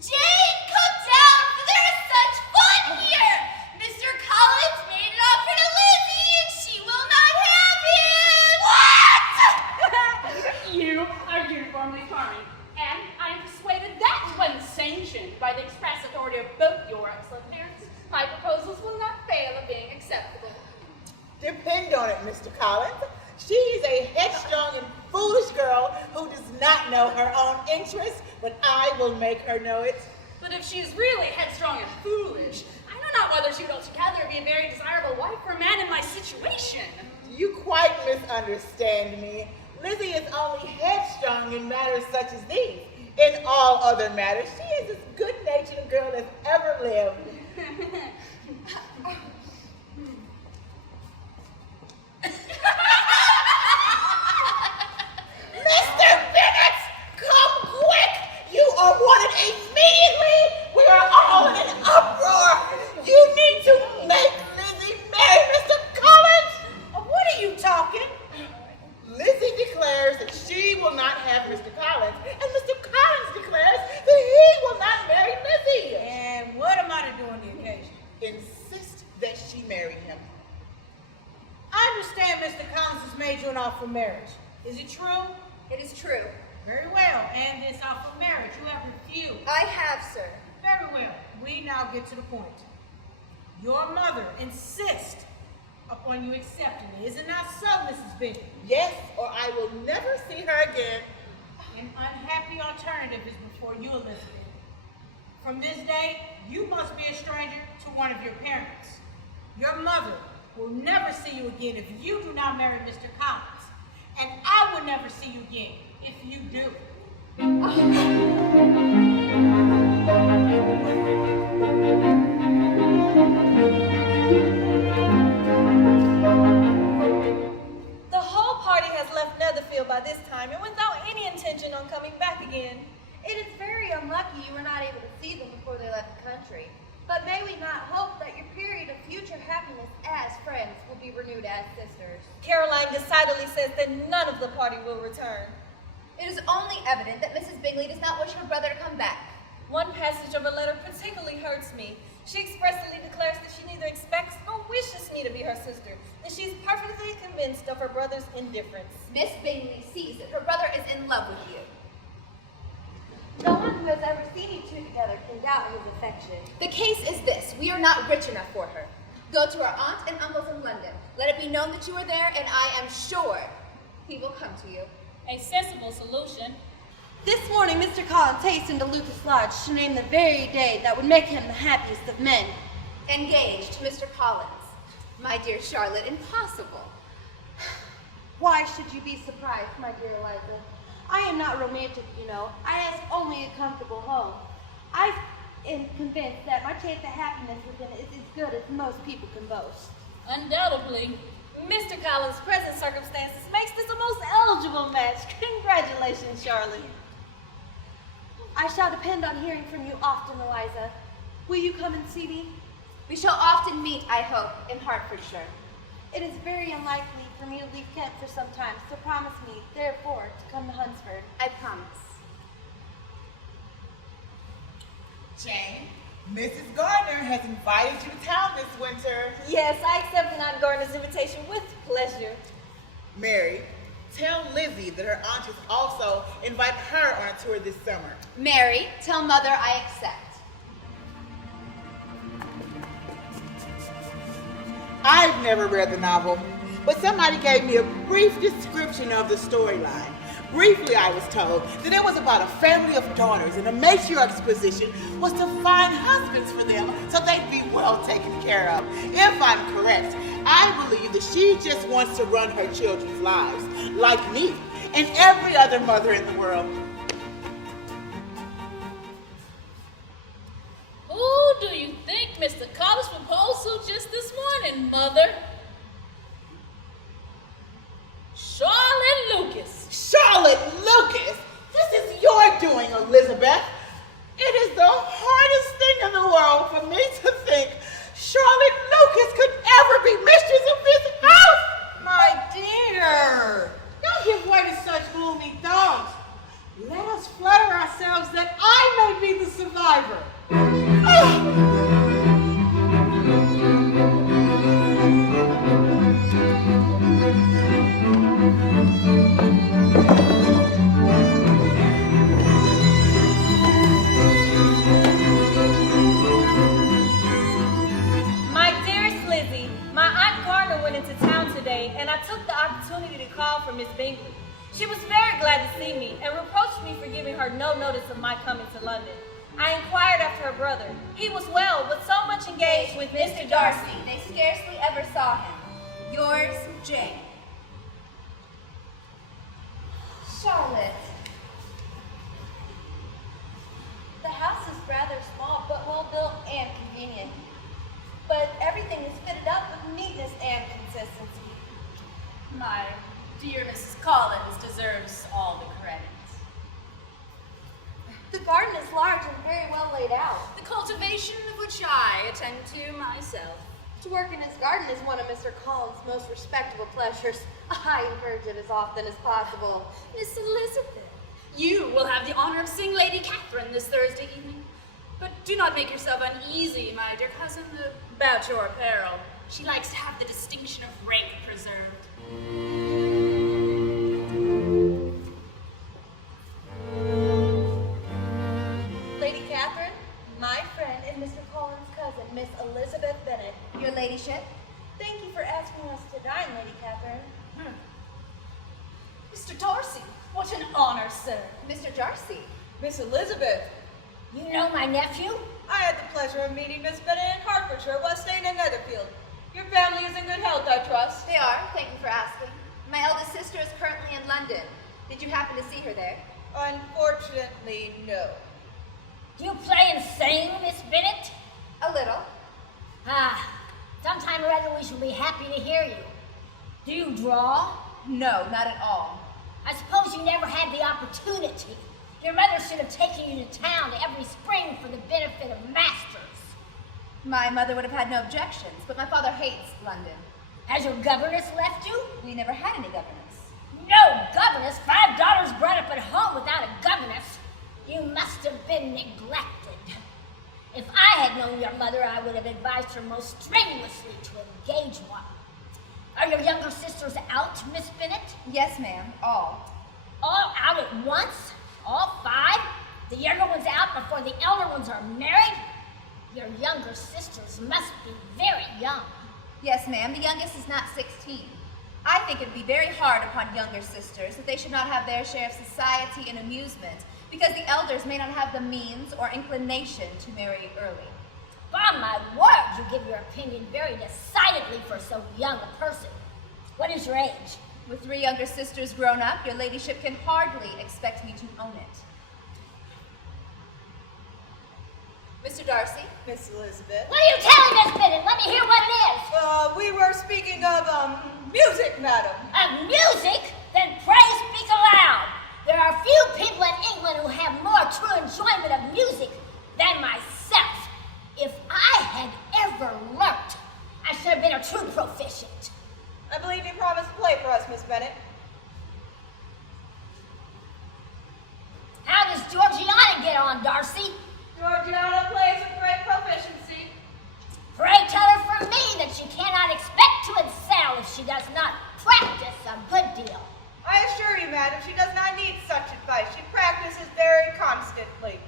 Jane, come down, for there is such fun here! Mr. Collins made an offer to Lizzie, and she will not have him! What? You are uniformly charming, and I am persuaded that when sanctioned by the express authority of both your excellent parents, my proposals will not fail of being acceptable. Depend on it, Mr. Collins. She is a headstrong and foolish girl who does not know her own interests, but I will make her know it. But if she is really headstrong and foolish, I know not whether she would altogether be a very desirable wife for a man in my situation. You quite misunderstand me. Lizzie is only headstrong in matters such as these. In all other matters, she is as good-natured a girl as ever lived. Mr. Bennett, come quick! You are wanted immediately! We are all in an uproar! You need to make Lizzie marry Mr. Collins! What are you talking? Lizzie declares that she will not have Mr. Collins, and Mr. Collins declares that he will not marry Lizzie. And what am I to do on the occasion? Insist that she marry him. I understand Mr. Collins has made you an offer of marriage. Is it true? It is true. Very well. And this offer of marriage you have refused. I have, sir. Very well. We now get to the point. Your mother insists upon you accepting it. Is it not so, Mrs. Bingley? Yes, or I will never see her again. An unhappy alternative is before you, Elizabeth. From this day, you must be a stranger to one of your parents. Your mother will never see you again if you do not marry Mr. Collins. And I will never see you again if you do. The whole party has left Netherfield by this time and without any intention on coming back again. It is very unlucky you were not able to see them before they left the country. But may we not hope that your period of future happiness as friends will be renewed as sisters? Caroline decidedly says that none of the party will return. It is only evident that Mrs. Bingley does not wish her brother to come back. One passage of her letter particularly hurts me. She expressly declares that she neither expects nor wishes me to be her sister, and she is perfectly convinced of her brother's indifference. Miss Bingley sees that her brother is in love with you. No one who has ever seen you two together can doubt his affection. The case is this. We are not rich enough for her. Go to our aunt and uncles in London. Let it be known that you are there, and I am sure he will come to you. A sensible solution. This morning, Mr. Collins hastened to Lucas Lodge to name the very day that would make him the happiest of men. Engaged to Mr. Collins. My dear Charlotte, impossible. Why should you be surprised, my dear Eliza? I am not romantic, you know. I ask only a comfortable home. I am convinced that my chance of happiness with him is as good as most people can boast. Undoubtedly. Mr. Collins' present circumstances makes this a most eligible match. Congratulations, Charlotte. I shall depend on hearing from you often, Eliza. Will you come and see me? We shall often meet, I hope, in Hertfordshire. It is very unlikely for me to leave Kent for some time, so promise me, therefore, to come to Hunsford. I promise. Jane, Mrs. Gardner has invited you to town this winter. Yes, I accept Aunt Gardner's invitation with pleasure. Mary, tell Lizzie that her aunt has also invited her on a tour this summer. Mary, tell Mother I accept. I've never read the novel, but somebody gave me a brief description of the storyline. Briefly, I was told that it was about a family of daughters, and the matriarch's position was to find husbands for them so they'd be well taken care of. If I'm correct, I believe that she just wants to run her children's lives, like me and every other mother in the world. Who do you think Mr. Collins proposed to just this morning, Mother? Charlotte Lucas. Charlotte Lucas? This is your doing, Elizabeth. It is the hardest thing in the world for me to think Charlotte Lucas could ever be mistress of this house. My dear, don't give way to such gloomy thoughts. Let us flatter ourselves that I may be the survivor. And I took the opportunity to call for Miss Bingley. She was very glad to see me and reproached me for giving her no notice of my coming to London. I inquired after her brother. He was well, but so much engaged with Mr. Darcy. They scarcely ever saw him. Yours, Jane. Charlotte. The house is rather small, but well built and convenient. But everything is fitted up with neatness and consistency. My dear Mrs. Collins deserves all the credit. The garden is large and very well laid out. The cultivation of which I attend to myself. To work in his garden is one of Mr. Collins' most respectable pleasures. I encourage it as often as possible. Miss Elizabeth, you will have the honor of seeing Lady Catherine this Thursday evening. But do not make yourself uneasy, my dear cousin, about your apparel. She likes to have the distinction of rank preserved. Lady Catherine, my friend and Mr. Collins' cousin, Miss Elizabeth Bennet. Your ladyship. Thank you for asking us to dine, Lady Catherine. Mr. Darcy, what an honor, sir. Mr. Darcy. Miss Elizabeth. You know my nephew? I had the pleasure of meeting Miss Bennet in Hertfordshire while staying in Netherfield. Your family is in good health, I trust. They are, thank you for asking. My eldest sister is currently in London. Did you happen to see her there? Unfortunately, no. Do you play insane, Miss Bennet? A little. Sometime or other we shall be happy to hear you. Do you draw? No, not at all. I suppose you never had the opportunity. Your mother should have taken you to town every spring for the benefit of masters. My mother would have had no objections, but my father hates London. Has your governess left you? We never had any governess. No governess? 5 daughters brought up at home without a governess? You must have been neglected. If I had known your mother, I would have advised her most strenuously to engage one. Are your younger sisters out, Miss Bennet? Yes, ma'am, all. All out at once? All 5? The younger one's out before the elder ones are married? Your younger sisters must be very young. Yes, ma'am, the youngest is not 16. I think it would be very hard upon younger sisters that they should not have their share of society and amusement, because the elders may not have the means or inclination to marry early. By my word, you give your opinion very decidedly for so young a person. What is your age? With 3 younger sisters grown up, your ladyship can hardly expect me to own it. Mr. Darcy? Miss Elizabeth. What are you telling Miss Bennet? Let me hear what it is. We were speaking of, music, madam. Of music? Then pray speak aloud. There are few people in England who have more true enjoyment of music than myself. If I had ever learnt, I should have been a true proficient. I believe you promised to play for us, Miss Bennet. How does Georgiana get on, Darcy? Georgiana plays with great proficiency. Pray tell her from me that she cannot expect to excel if she does not practice a good deal. I assure you, madam, she does not need such advice. She practices very constantly.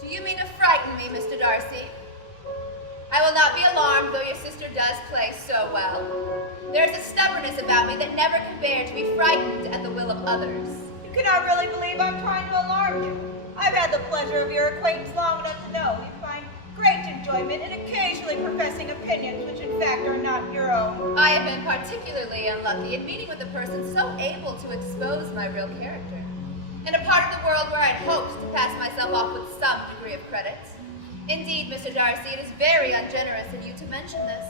Do you mean to frighten me, Mr. Darcy? I will not be alarmed, though your sister does play so well. There's a stubbornness about me that never can bear to be frightened at the will of others. You cannot really believe I'm trying to alarm you. I've had the pleasure of your acquaintance long enough to know you find great enjoyment in occasionally professing opinions which in fact are not your own. I have been particularly unlucky in meeting with a person so able to expose my real character, in a part of the world where I had hoped to pass myself off with some degree of credit. Indeed, Mr. Darcy, it is very ungenerous in you to mention this,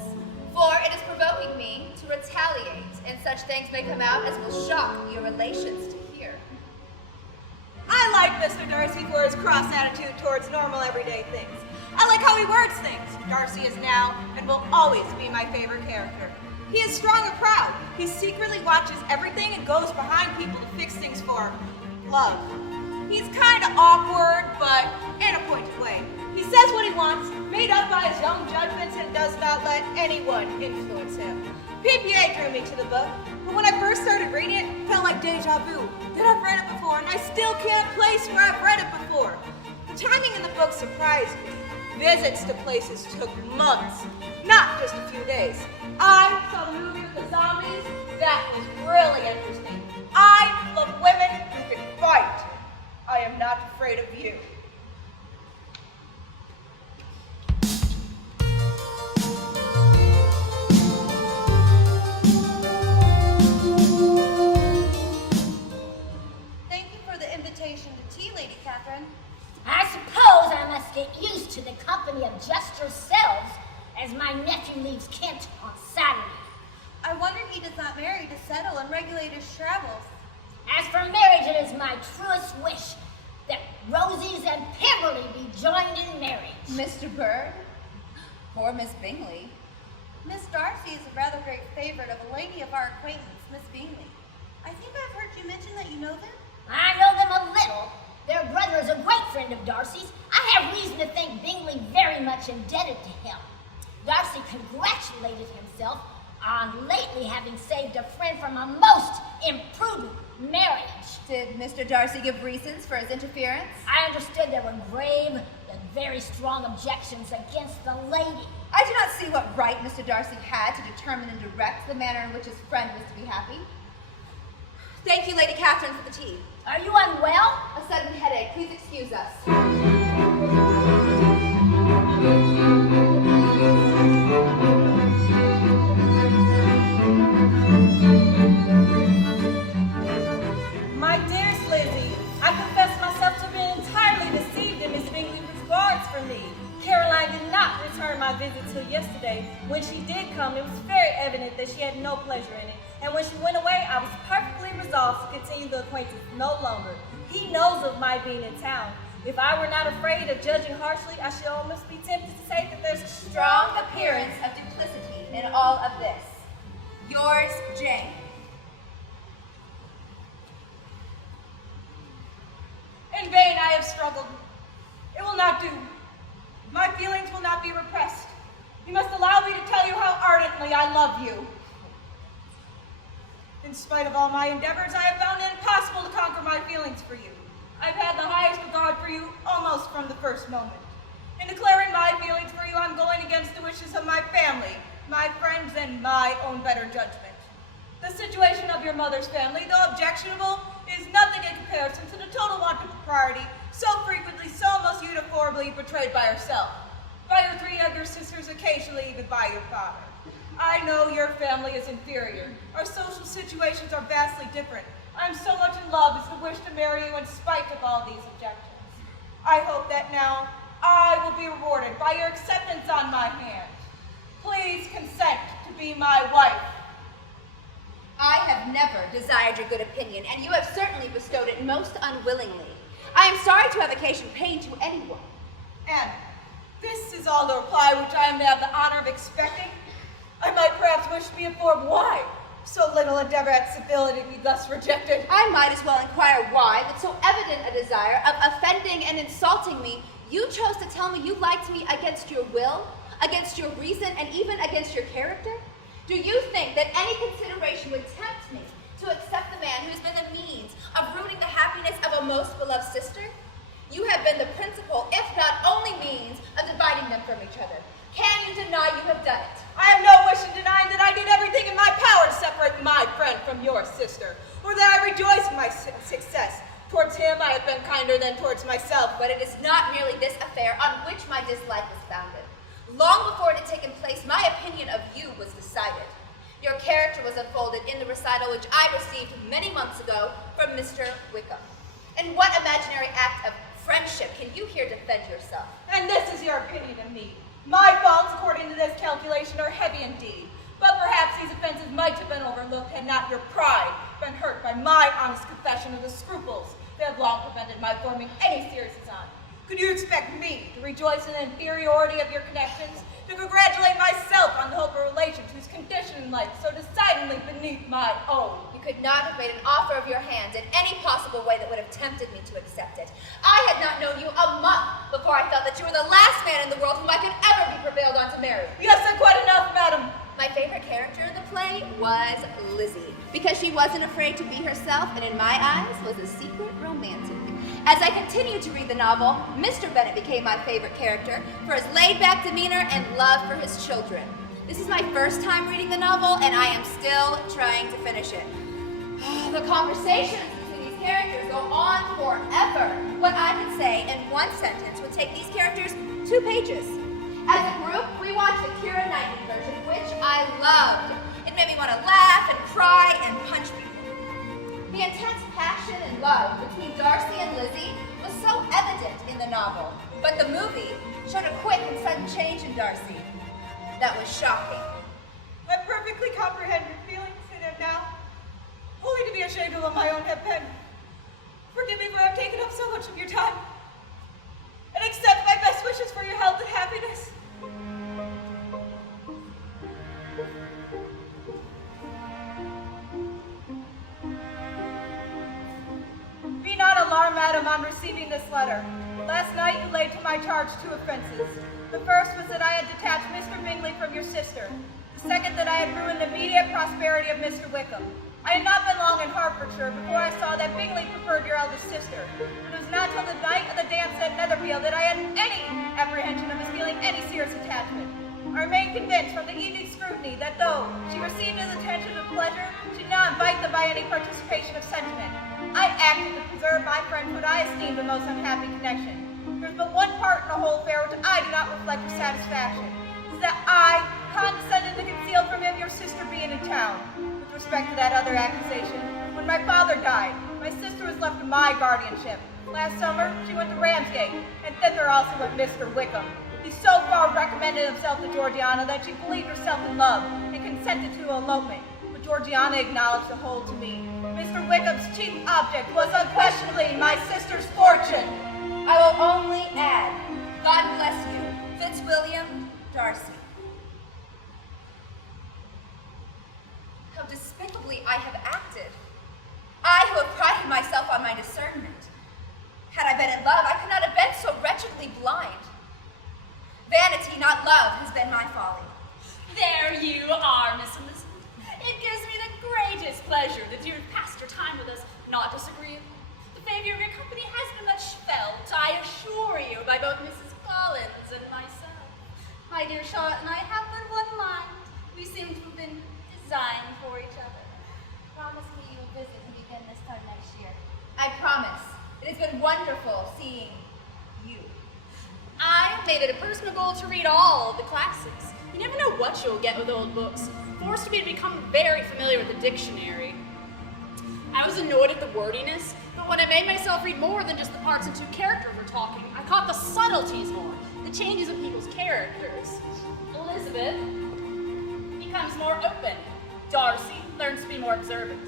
for it is provoking me to retaliate, and such things may come out as will shock your relations to hear. I like Mr. Darcy for his cross attitude towards normal everyday things. I like how he words things. Darcy is now and will always be my favorite character. He is strong and proud. He secretly watches everything and goes behind people to fix things for love. He's kind of awkward, but in a pointed way. He says what he wants, made up by his own judgments, and does not let anyone influence him. PPA drew me to the book, but when I first started reading it, it felt like deja vu. That I've read it before, and I still can't place where I've read it before. The timing in the book surprised me. Visits to places took months, not just a few days. I saw the movie with the zombies. That was really interesting. I love women who can fight. I am not afraid of you. Thank you for the invitation to tea, Lady Catherine. I suppose I must get used to the company of just yourselves as my nephew leaves Kent on Saturday. I wonder he does not marry to settle and regulate his travels. As for marriage, it is my truest wish that Rosie's and Pemberley be joined in marriage. Mr. Bird? Poor Miss Bingley. Miss Darcy is a rather great favorite of a lady of our acquaintance, Miss Bingley. I think I've heard you mention that you know them? I know them a little. Their brother is a great friend of Darcy's. I have reason to think Bingley very much indebted to him. Darcy congratulated himself on lately having saved a friend from a most imprudent marriage. Did Mr. Darcy give reasons for his interference? I understood there were grave and very strong objections against the lady. I do not see what right Mr. Darcy had to determine and direct the manner in which his friend was to be happy. Thank you, Lady Catherine, for the tea. Are you unwell? A sudden headache. Please excuse us. My dearest Lizzie, I confess myself to have been entirely deceived in Miss Bingley's regards for me. Caroline did not return my visit till yesterday. When she did come, it was very evident that she had no pleasure in it. And when she went away, I was perfectly resolved to continue the acquaintance no longer. He knows of my being in town. If I were not afraid of judging harshly, I should almost be tempted to say that there's a Strong appearance of duplicity in all of this. Yours, Jane. In vain I have struggled. It will not do. My feelings will not be repressed. You must allow me to tell you how ardently I love you. In spite of all my endeavors, I have found it impossible to conquer my feelings for you. I've had the highest regard for you almost from the first moment. In declaring my feelings for you, I'm going against the wishes of my family, my friends, and my own better judgment. The situation of your mother's family, though objectionable, is nothing in comparison to the total want of propriety so frequently, so most uniformly portrayed by herself, by your three younger sisters, occasionally even by your father. I know your family is inferior. Our social situations are vastly different. I'm so much in love as to wish to marry you in spite of all these objections. I hope that now I will be rewarded by your acceptance on my hand. Please consent to be my wife. I have never desired your good opinion, and you have certainly bestowed it most unwillingly. I am sorry to have occasioned pain to anyone. And this is all the reply which I am to have the honor of expecting. I might perhaps wish to be informed why so little endeavor at civility be thus rejected. I might as well inquire why, with so evident a desire of offending and insulting me, you chose to tell me you liked me against your will, against your reason, and even against your character? Do you think that any consideration would tempt me to accept the man who has been the means of ruining the happiness of a most beloved sister? You have been the principal, if not only means, of dividing them from each other. Can you deny you have done it? I have no wish in denying that I did everything in my power to separate my friend from your sister, or that I rejoice in my success. Towards him, I have been kinder than towards myself. But it is not merely this affair on which my dislike was founded. Long before it had taken place, my opinion of you was decided. Your character was unfolded in the recital which I received many months ago from Mr. Wickham. In what imaginary act of friendship can you here defend yourself? And this is your opinion of me. My faults, according to this calculation, are heavy indeed. But perhaps these offenses might have been overlooked had not your pride been hurt by my honest confession of the scruples that have long prevented my forming any serious design. Could you expect me to rejoice in the inferiority of your connections, to congratulate myself on the hope of relations whose condition in life is so decidedly beneath my own? You could not have made an offer of your hand in any possible way that would have tempted me to accept it. I had not known you a month before I felt that you were the last man in the world whom I could ever be prevailed on to marry. You have said quite enough, madam. My favorite character in the play was Lizzie, because she wasn't afraid to be herself and in my eyes was a secret romantic. As I continued to read the novel, Mr. Bennet became my favorite character for his laid-back demeanor and love for his children. This is my first time reading the novel, and I am still trying to finish it. The conversations between these characters go on forever. What I could say in one sentence would take these characters 2 pages. As a group, we watched the Keira Knightley version, which I loved. It made me want to laugh and cry and punch people. The intense passion and love between Darcy and Lizzie was so evident in the novel, but the movie showed a quick and sudden change in Darcy that was shocking. I perfectly comprehend your feelings and am now only to be ashamed of what my own have been. Forgive me for having taken up so much of your time, and accept my best wishes for your health and happiness. Be not alarmed, madam, on receiving this letter. Last night you laid to my charge 2 offenses. The first was that I had detached Mr. Bingley from your sister. The second that I had ruined the immediate prosperity of Mr. Wickham. I had not been long in Hertfordshire before I saw that Bingley preferred your eldest sister. It was not till the night of the dance at Netherfield that I had any apprehension of his feeling any serious attachment. I remained convinced from the evening's scrutiny that though she received his attention with pleasure, she did not invite them by any participation of sentiment. I acted to preserve my friend whom I esteemed the most unhappy connection. There is but one part in the whole affair which I do not reflect with satisfaction. It is that I condescended to conceal from him your sister being in town. With respect to that other accusation, when my father died, my sister was left to my guardianship. Last summer, she went to Ramsgate, and thither also went Mr. Wickham. He so far recommended himself to Georgiana that she believed herself in love and consented to elopement. But Georgiana acknowledged the whole to me. Mr. Wickham's chief object was unquestionably my sister's fortune. I will only add, God bless you, Fitzwilliam Darcy. How despicably I have acted. I who have prided myself on my discernment. Had I been in love, I could not have been so wretchedly blind. Vanity, not love, has been my folly. There you are, Miss Elizabeth. It gives me the greatest pleasure that you have passed your time with us, not disagreeable. The favor of your company has been much felt, I assure you, by both Mrs. Collins and myself. My dear Charlotte and I have but one mind. We seem to have been designed for each other. Promise me you will visit me again this time next year. I promise. It has been wonderful seeing you. I made it a personal goal to read all of the classics. You never know what you'll get with old books. Forced me to become very familiar with the dictionary. I was annoyed at the wordiness, but when I made myself read more than just the parts and 2 characters were talking, I caught the subtleties more, the changes in people's characters. Elizabeth becomes more open. Darcy learns to be more observant.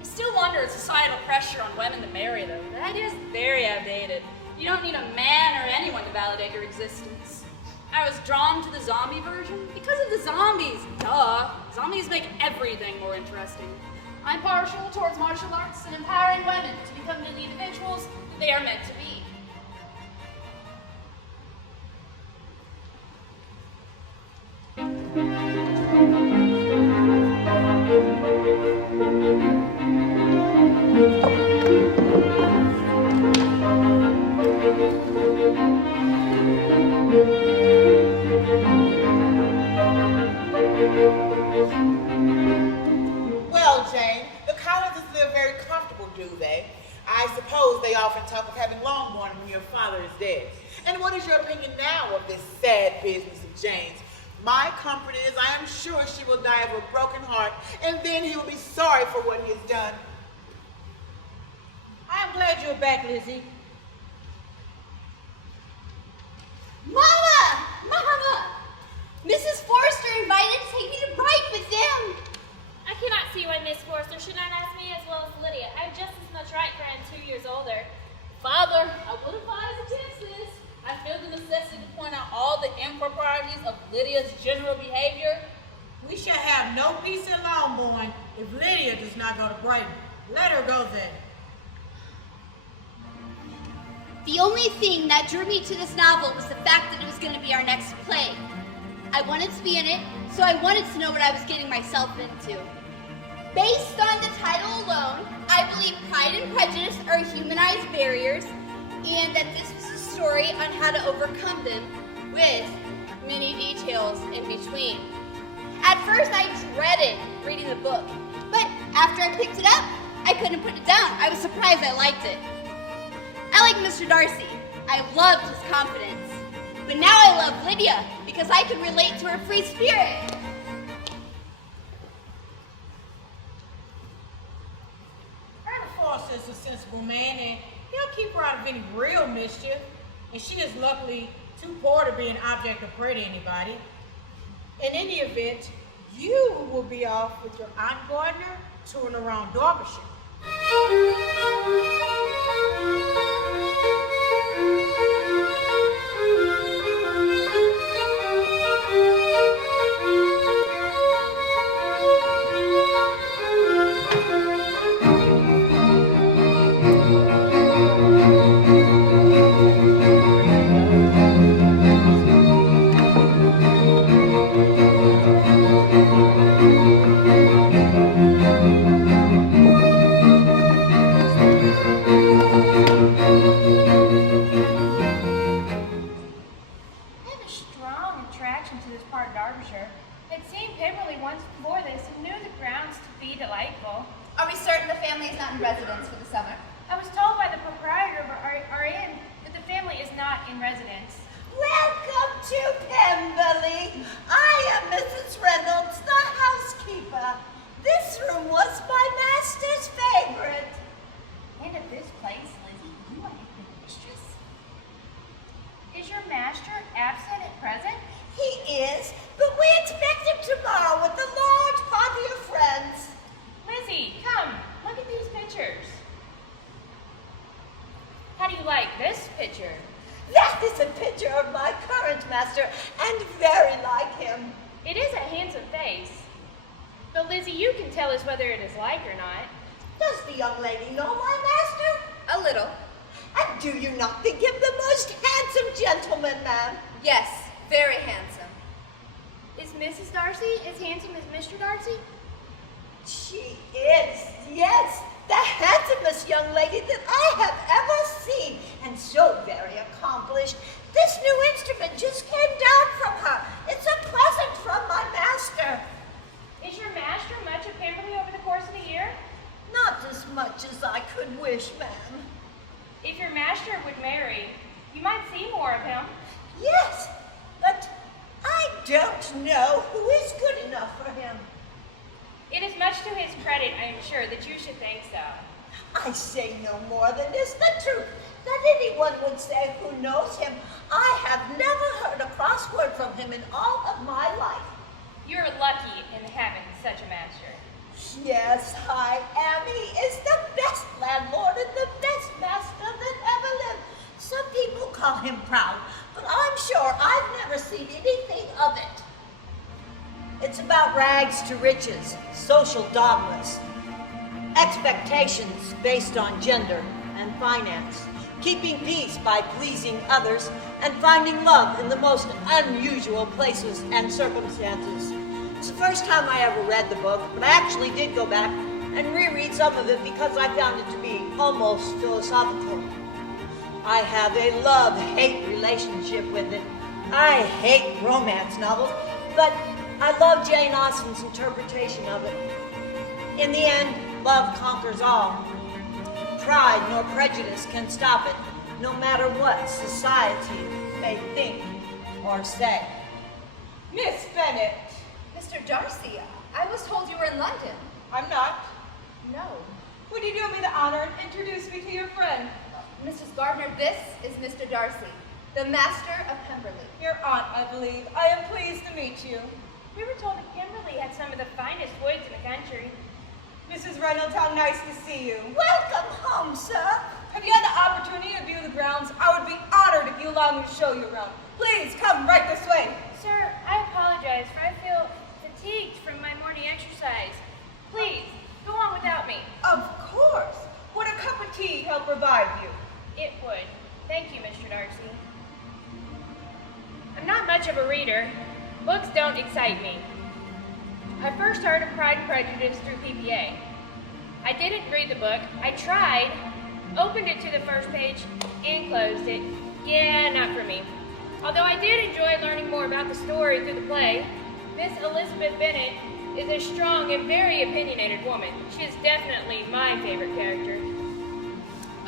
I still wonder at societal pressure on women to marry, though. The idea is very outdated. You don't need a man or anyone to validate your existence. I was drawn to the zombie version because of the zombies. Duh. Zombies make everything more interesting. I'm partial towards martial arts and empowering women to become the individuals that they are meant to be. Well, Jane, the Collinses live very comfortable, do they? I suppose they often talk of having Longbourn when your father is dead. And what is your opinion now of this sad business of Jane's? My comfort is I am sure she will die of a broken heart, and then he will be sorry for what he has done. I'm glad you're back, Lizzie. Mama! Mama! Mrs. Forrester invited to take me to Bright with them. I cannot see why Miss Forrester should not ask me as well as Lydia. I have just as much right for I am 2 years older. Father, I would advise against this. I feel the necessity to point out all the improprieties of Lydia's general behavior. We shall have no peace in Longbourn if Lydia does not go to Brighton. Let her go then. The only thing that drew me to this novel was the fact that it was going to be our next play. I wanted to be in it, so I wanted to know what I was getting myself into. Based on the title alone, I believe Pride and Prejudice are humanized barriers, and that this was a story on how to overcome them, with many details in between. At first, I dreaded reading the book, but after I picked it up, I couldn't put it down. I was surprised I liked it. I like Mr. Darcy. I loved his confidence. But now I love Lydia because I can relate to her free spirit. Colonel Forrester is a sensible man, and he'll keep her out of any real mischief. And she is luckily too poor to be an object of prayer to anybody. In any event, you will be off with your Aunt Gardner touring around Derbyshire. Are we certain the family is not in residence for the summer? I was told by the proprietor of our inn that the family is not in residence. Welcome to Pemberley. I am Mrs. Reynolds, the housekeeper. This room was my master's favorite. And at this place, Lizzie, you are the mistress? Is your master absent at present? He is, but we expect him tomorrow with a large party of friends. Lizzie, come, look at these pictures. How do you like this picture? That is a picture of my current master, and very like him. It is a handsome face. But Lizzie, you can tell us whether it is like or not. Does the young lady know my master? A little. And do you not think him the most handsome gentleman, ma'am? Yes, very handsome. Is Mrs. Darcy as handsome as Mr. Darcy? She is, yes, the handsomest young lady that I have ever seen, and so very accomplished. This new instrument just came down from her. It's a present from my master. Is your master much at Pemberley over the course of the year? Not as much as I could wish, ma'am. If your master would marry, you might see more of him. Yes, but I don't know who is good enough for him. It is much to his credit, I am sure, that you should think so. I say no more than is the truth, that anyone would say who knows him. I have never heard a cross word from him in all of my life. You're lucky in having such a master. Yes, I am. He is the best landlord and the best master that ever lived. Some people call him proud, but I'm sure I've never seen anything of it. It's about rags to riches, social dogmas, expectations based on gender and finance, keeping peace by pleasing others, and finding love in the most unusual places and circumstances. It's the first time I ever read the book, but I actually did go back and reread some of it because I found it to be almost philosophical. I have a love-hate relationship with it. I hate romance novels, but I love Jane Austen's interpretation of it. In the end, love conquers all. Pride nor prejudice can stop it, no matter what society may think or say. Miss Bennet. Mr. Darcy, I was told you were in London. I'm not. No. Would you do me the honor and introduce me to your friend? Mrs. Gardner, this is Mr. Darcy, the master of Pemberley. Your aunt, I believe. I am pleased to meet you. We were told that Kimberly had some of the finest woods in the country. Mrs. Reynolds, how nice to see you. Welcome home, sir. Have you had the opportunity to view the grounds? I would be honored if you allow me to show you around. Please, come right this way. Sir, I apologize, for I feel fatigued from my morning exercise. Please, go on without me. Of course. Would a cup of tea help revive you? It would. Thank you, Mr. Darcy. I'm not much of a reader. Books don't excite me. I first heard of Pride and Prejudice through PPA. I didn't read the book. I tried, opened it to the first page, and closed it. Yeah, not for me. Although I did enjoy learning more about the story through the play, Miss Elizabeth Bennet is a strong and very opinionated woman. She is definitely my favorite character.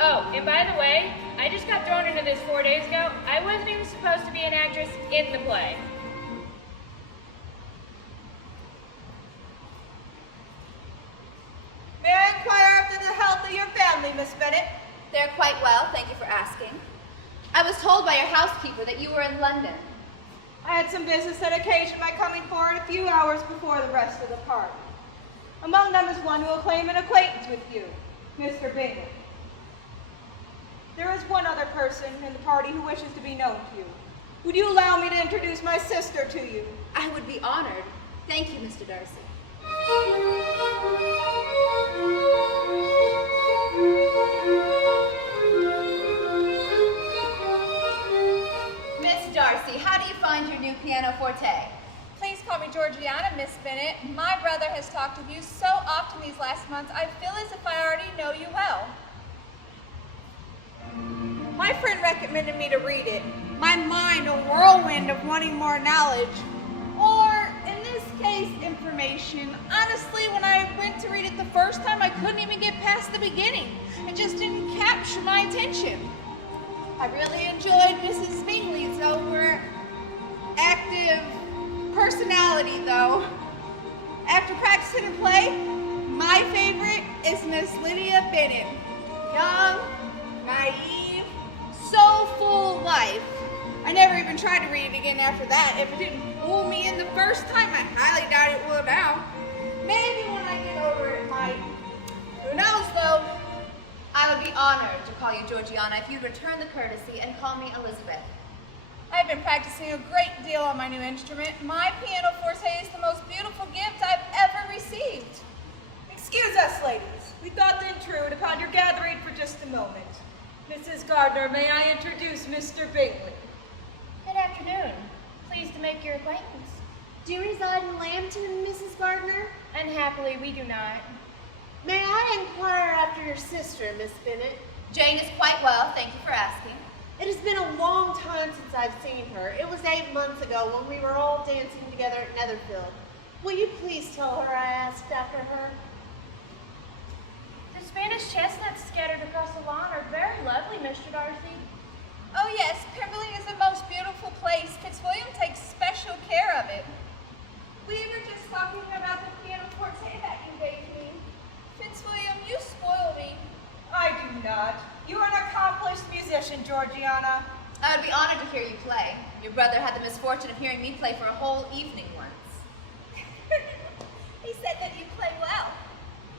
Oh, and by the way, I just got thrown into this 4 days ago. I wasn't even supposed to be an actress in the play. May I inquire after the health of your family, Miss Bennet? They're quite well, thank you for asking. I was told by your housekeeper that you were in London. I had some business that occasioned my coming forward a few hours before the rest of the party. Among them is one who will claim an acquaintance with you, Mr. Bingley. There is one other person in the party who wishes to be known to you. Would you allow me to introduce my sister to you? I would be honored. Thank you, Mr. Darcy. Miss Darcy, how do you find your new pianoforte? Please call me Georgiana, Miss Bennet. My brother has talked with you so often these last months, I feel as if I already know you well. My friend recommended me to read it. My mind a whirlwind of wanting more knowledge. Or, in this case, information. Honestly, when I went to read it the first time, I couldn't even get past the beginning. It just didn't capture my attention. I really enjoyed Mrs. Bingley's overactive personality, though. After practicing her play, my favorite is Miss Lydia Bennet. Young, naive, so full of life. I never even tried to read it again after that. If it didn't fool me in the first time, I highly doubt it will now. Maybe when I get over it, might. Who knows, though? I would be honored to call you Georgiana if you'd return the courtesy and call me Elizabeth. I've been practicing a great deal on my new instrument. My pianoforte is the most beautiful gift I've ever received. Excuse us, ladies. We thought to intrude upon your gathering for just a moment. Mrs. Gardner, may I introduce Mr. Bingley? Good afternoon. Pleased to make your acquaintance. Do you reside in Lambton, Mrs. Gardner? Unhappily, we do not. May I inquire after your sister, Miss Bennet? Jane is quite well, thank you for asking. It has been a long time since I've seen her. It was 8 months ago when we were all dancing together at Netherfield. Will you please tell her I asked after her? The Spanish chestnuts scattered across the lawn are very lovely, Mr. Darcy. Oh yes, Pemberley is the most beautiful place. Fitzwilliam takes special care of it. We were just talking about the pianoforte that you gave me. Fitzwilliam, you spoil me. I do not. You are an accomplished musician, Georgiana. I would be honored to hear you play. Your brother had the misfortune of hearing me play for a whole evening once. He said that you play well.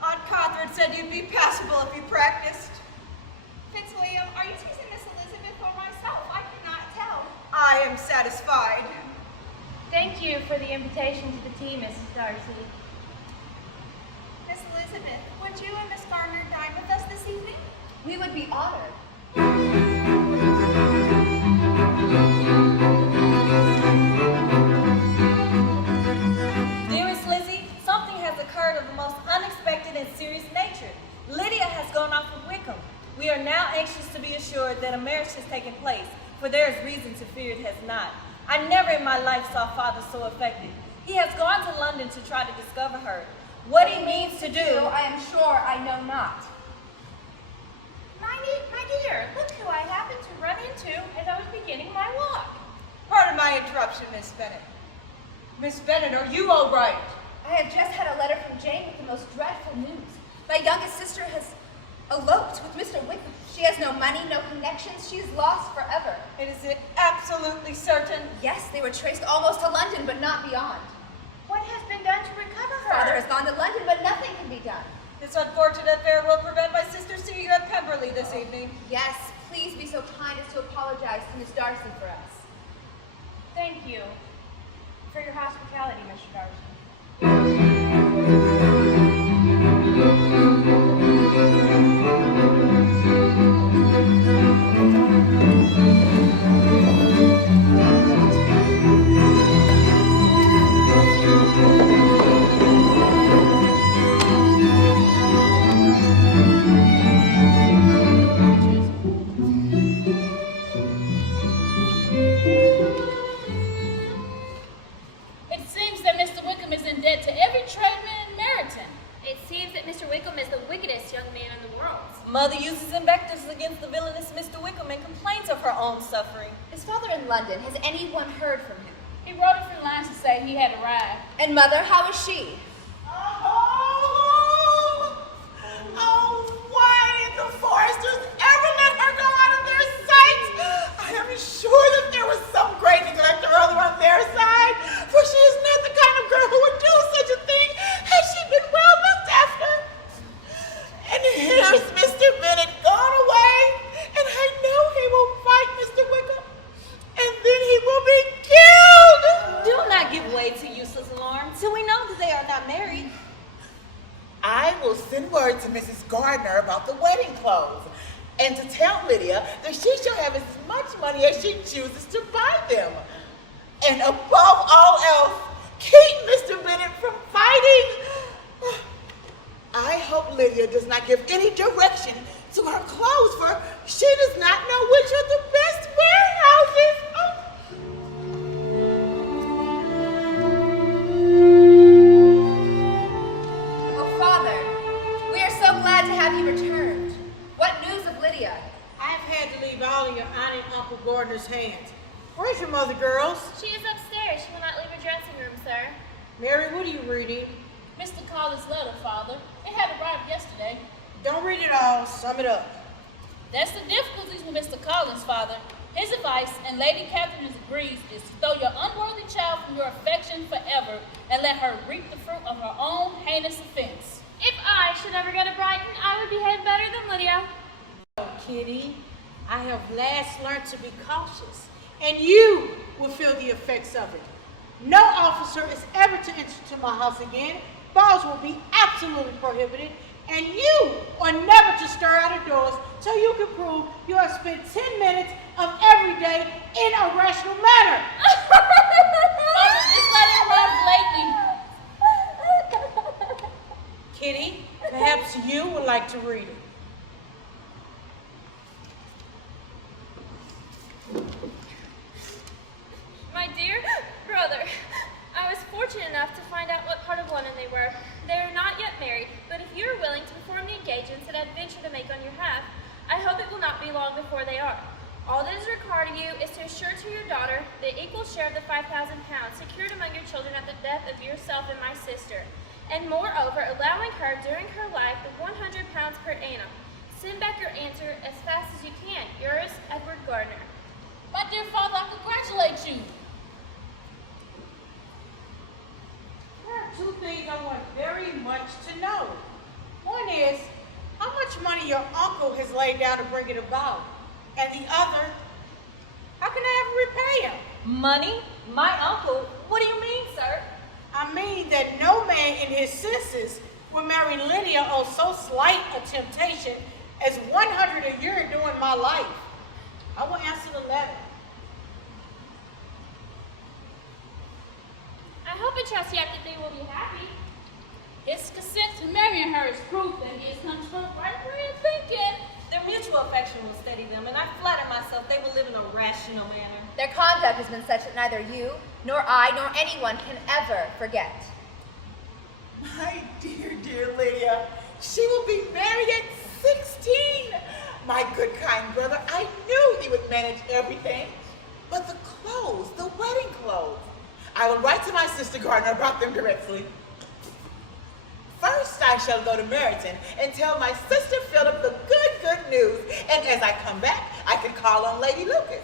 Aunt Catherine said you'd be passable if you practiced. Fitzwilliam, are you teasing Miss Elizabeth or myself? I cannot tell. I am satisfied. Thank you for the invitation to the tea, Mrs. Darcy. Miss Elizabeth, would you and Miss Gardner dine with us this evening? We would be honored. Dearest Lizzie, something has occurred of the most unexpected and serious nature. Lydia has gone off with Wickham. We are now anxious to be assured that a marriage has taken place, for there is reason to fear it has not. I never in my life saw father so affected. He has gone to London to try to discover her. What he means to do, I am sure I know not. My dear, look who I happened to run into as I was beginning my walk. Pardon my interruption, Miss Bennet. Miss Bennet, are you all right? I have just had a letter from Jane with the most dreadful news. My youngest sister has eloped with Mr. Wickham. She has no money, no connections. She is lost forever. And is it absolutely certain? Yes, they were traced almost to London, but not beyond. What has been done to recover her? Father has gone to London, but nothing can be done. This unfortunate affair will prevent my sister seeing you at Pemberley this evening. Yes, please be so kind as to apologize to Miss Darcy for us. Thank you for your hospitality, Mr. Darcy. It seems that Mr. Wickham is in debt to every tradesman in Meryton. It seems that Mr. Wickham is the wickedest young man in the world. Mother uses invectives against the villainous Mr. Wickham and complains of her own suffering. Is Father in London? Has anyone heard from him? He wrote a few lines to say he had arrived. And Mother, how is she? Why did the Foresters ever let her go out of their sight? I am sure that there was some great neglect or other on their side, for she is not the kind of girl who would do such a thing had she been well looked after. And here's Mr. Bennet gone away, and I know he will fight Mr. Wickham, and then he will be killed. Do not give way to useless alarm till we know that they are not married. I will send word to Mrs. Gardner about the wedding clothes, and to tell Lydia that she shall have as much money as she chooses to buy them. And above all else, keep Mr. Bennet from fighting. I hope Lydia does not give any direction to her clothes, for she does not know which are the best warehouses. Oh, Father, we are so glad to have you returned. What news of Lydia? I've had to leave all in your aunt and Uncle Gardner's hands. Where's your mother, girls? She is upstairs. She will not leave her dressing room, sir. Mary, what are you reading? Mr. Collins' letter, Father. It had arrived yesterday. Don't read it all. Sum it up. That's the difficulties with Mr. Collins, Father. His advice, and Lady Catherine agrees, is to throw your unworthy child from your affection forever and let her reap the fruit of her own heinous offense. If I should ever go to Brighton, I would behave better than Lydia. Oh, Kitty, I have last learned to be cautious, and you will feel the effects of it. No officer is ever to enter to my house again. Balls will be absolutely prohibited, and you are never to stir out of doors till you can prove you have spent 10 minutes of every day in a rational manner. Father, this letter arrived lately. Kitty, perhaps you would like to read it. My dear brother, I was fortunate enough to find out what part of London they were. They are not yet married, but if you are willing to perform the engagements that I venture to make on your behalf, I hope it will not be long before they are. All that is required of you is to assure to your daughter the equal share of the £5,000 secured among your children at the death of yourself and my sister, and moreover allowing her during her life the £100 per annum. Send back your answer as fast as you can. Yours, Edward Gardner. My dear Father, I congratulate you. There are two things I want very much to know. One is how much money your uncle has laid down to bring it about. And the other, how can I ever repay him? Money? My uncle? What do you mean, sir? I mean that no man in his senses will marry Lydia on so slight a temptation as 100 a year during my life. I will answer the letter. I hope and trust yet that they will be happy. His consent to marrying her is proof that he has come to a right way of thinking. Their mutual affection will steady them, and I flatter myself they will live in a rational manner. Their conduct has been such that neither you nor I nor anyone can ever forget. My dear, dear Lydia, she will be married at 16. My good, kind brother, I knew he would manage everything. But the clothes, the wedding clothes. I will write to my sister Gardner about them directly. First, I shall go to Meryton and tell my sister Philip the good news. And as I come back, I can call on Lady Lucas.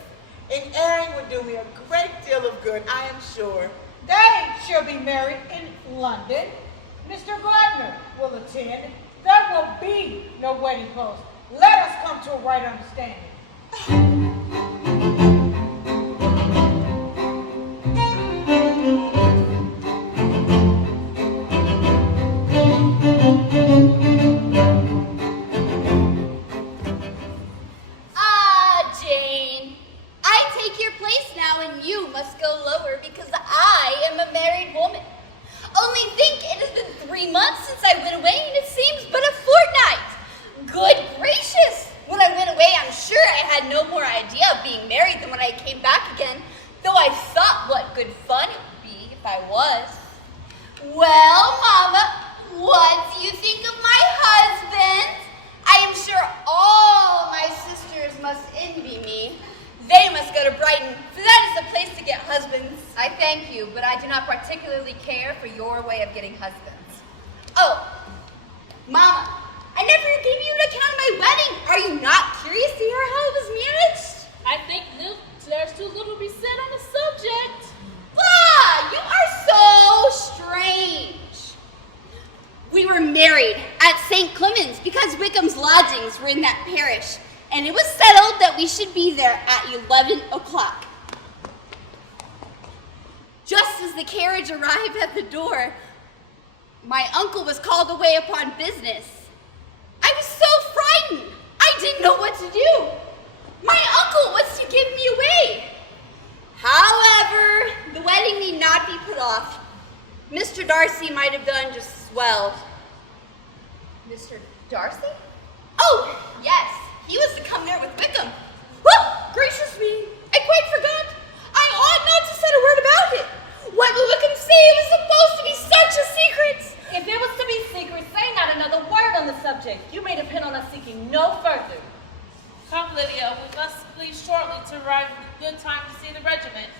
An airing would do me a great deal of good, I am sure. They shall be married in London. Mr. Gardner will attend. There will be no wedding clothes. Let us come to a right understanding. Jane, I take your place now and you must go lower because I am a married woman. Only think, it has been 3 months since I went away and it seems but a fortnight. Good gracious! When I went away, I'm sure I had no more idea of being married than when I came back again, though I thought what good fun it would be if I was. Well, Mama, what do you think of my husband? I am sure all my sisters must envy me. They must go to Brighton, for that is the place to get husbands. I thank you, but I do not particularly care for your way of getting husbands. Oh, Mama, I never gave you an account of my wedding. Are you not curious to hear how it was managed? I think there's too little to be said on the subject. Bah, you are so strange. We were married at St. Clement's because Wickham's lodgings were in that parish, and it was settled that we should be there at 11 o'clock. Just as the carriage arrived at the door, my uncle was called away upon business. I was so frightened, I didn't know what to do. My uncle was to give me away. However, the wedding need not be put off. Mr. Darcy might have done just as well. Mr. Darcy? Oh, yes, he was to come there with Wickham. Oh, gracious me, I quite forgot. I ought not to say a word about it. What will Wickham say? It was supposed to be such a secret. If it was to be secret, say not another word on the subject. You may depend on us seeking no further. Come, Lydia, we must leave shortly to arrive in good time to see the regiment.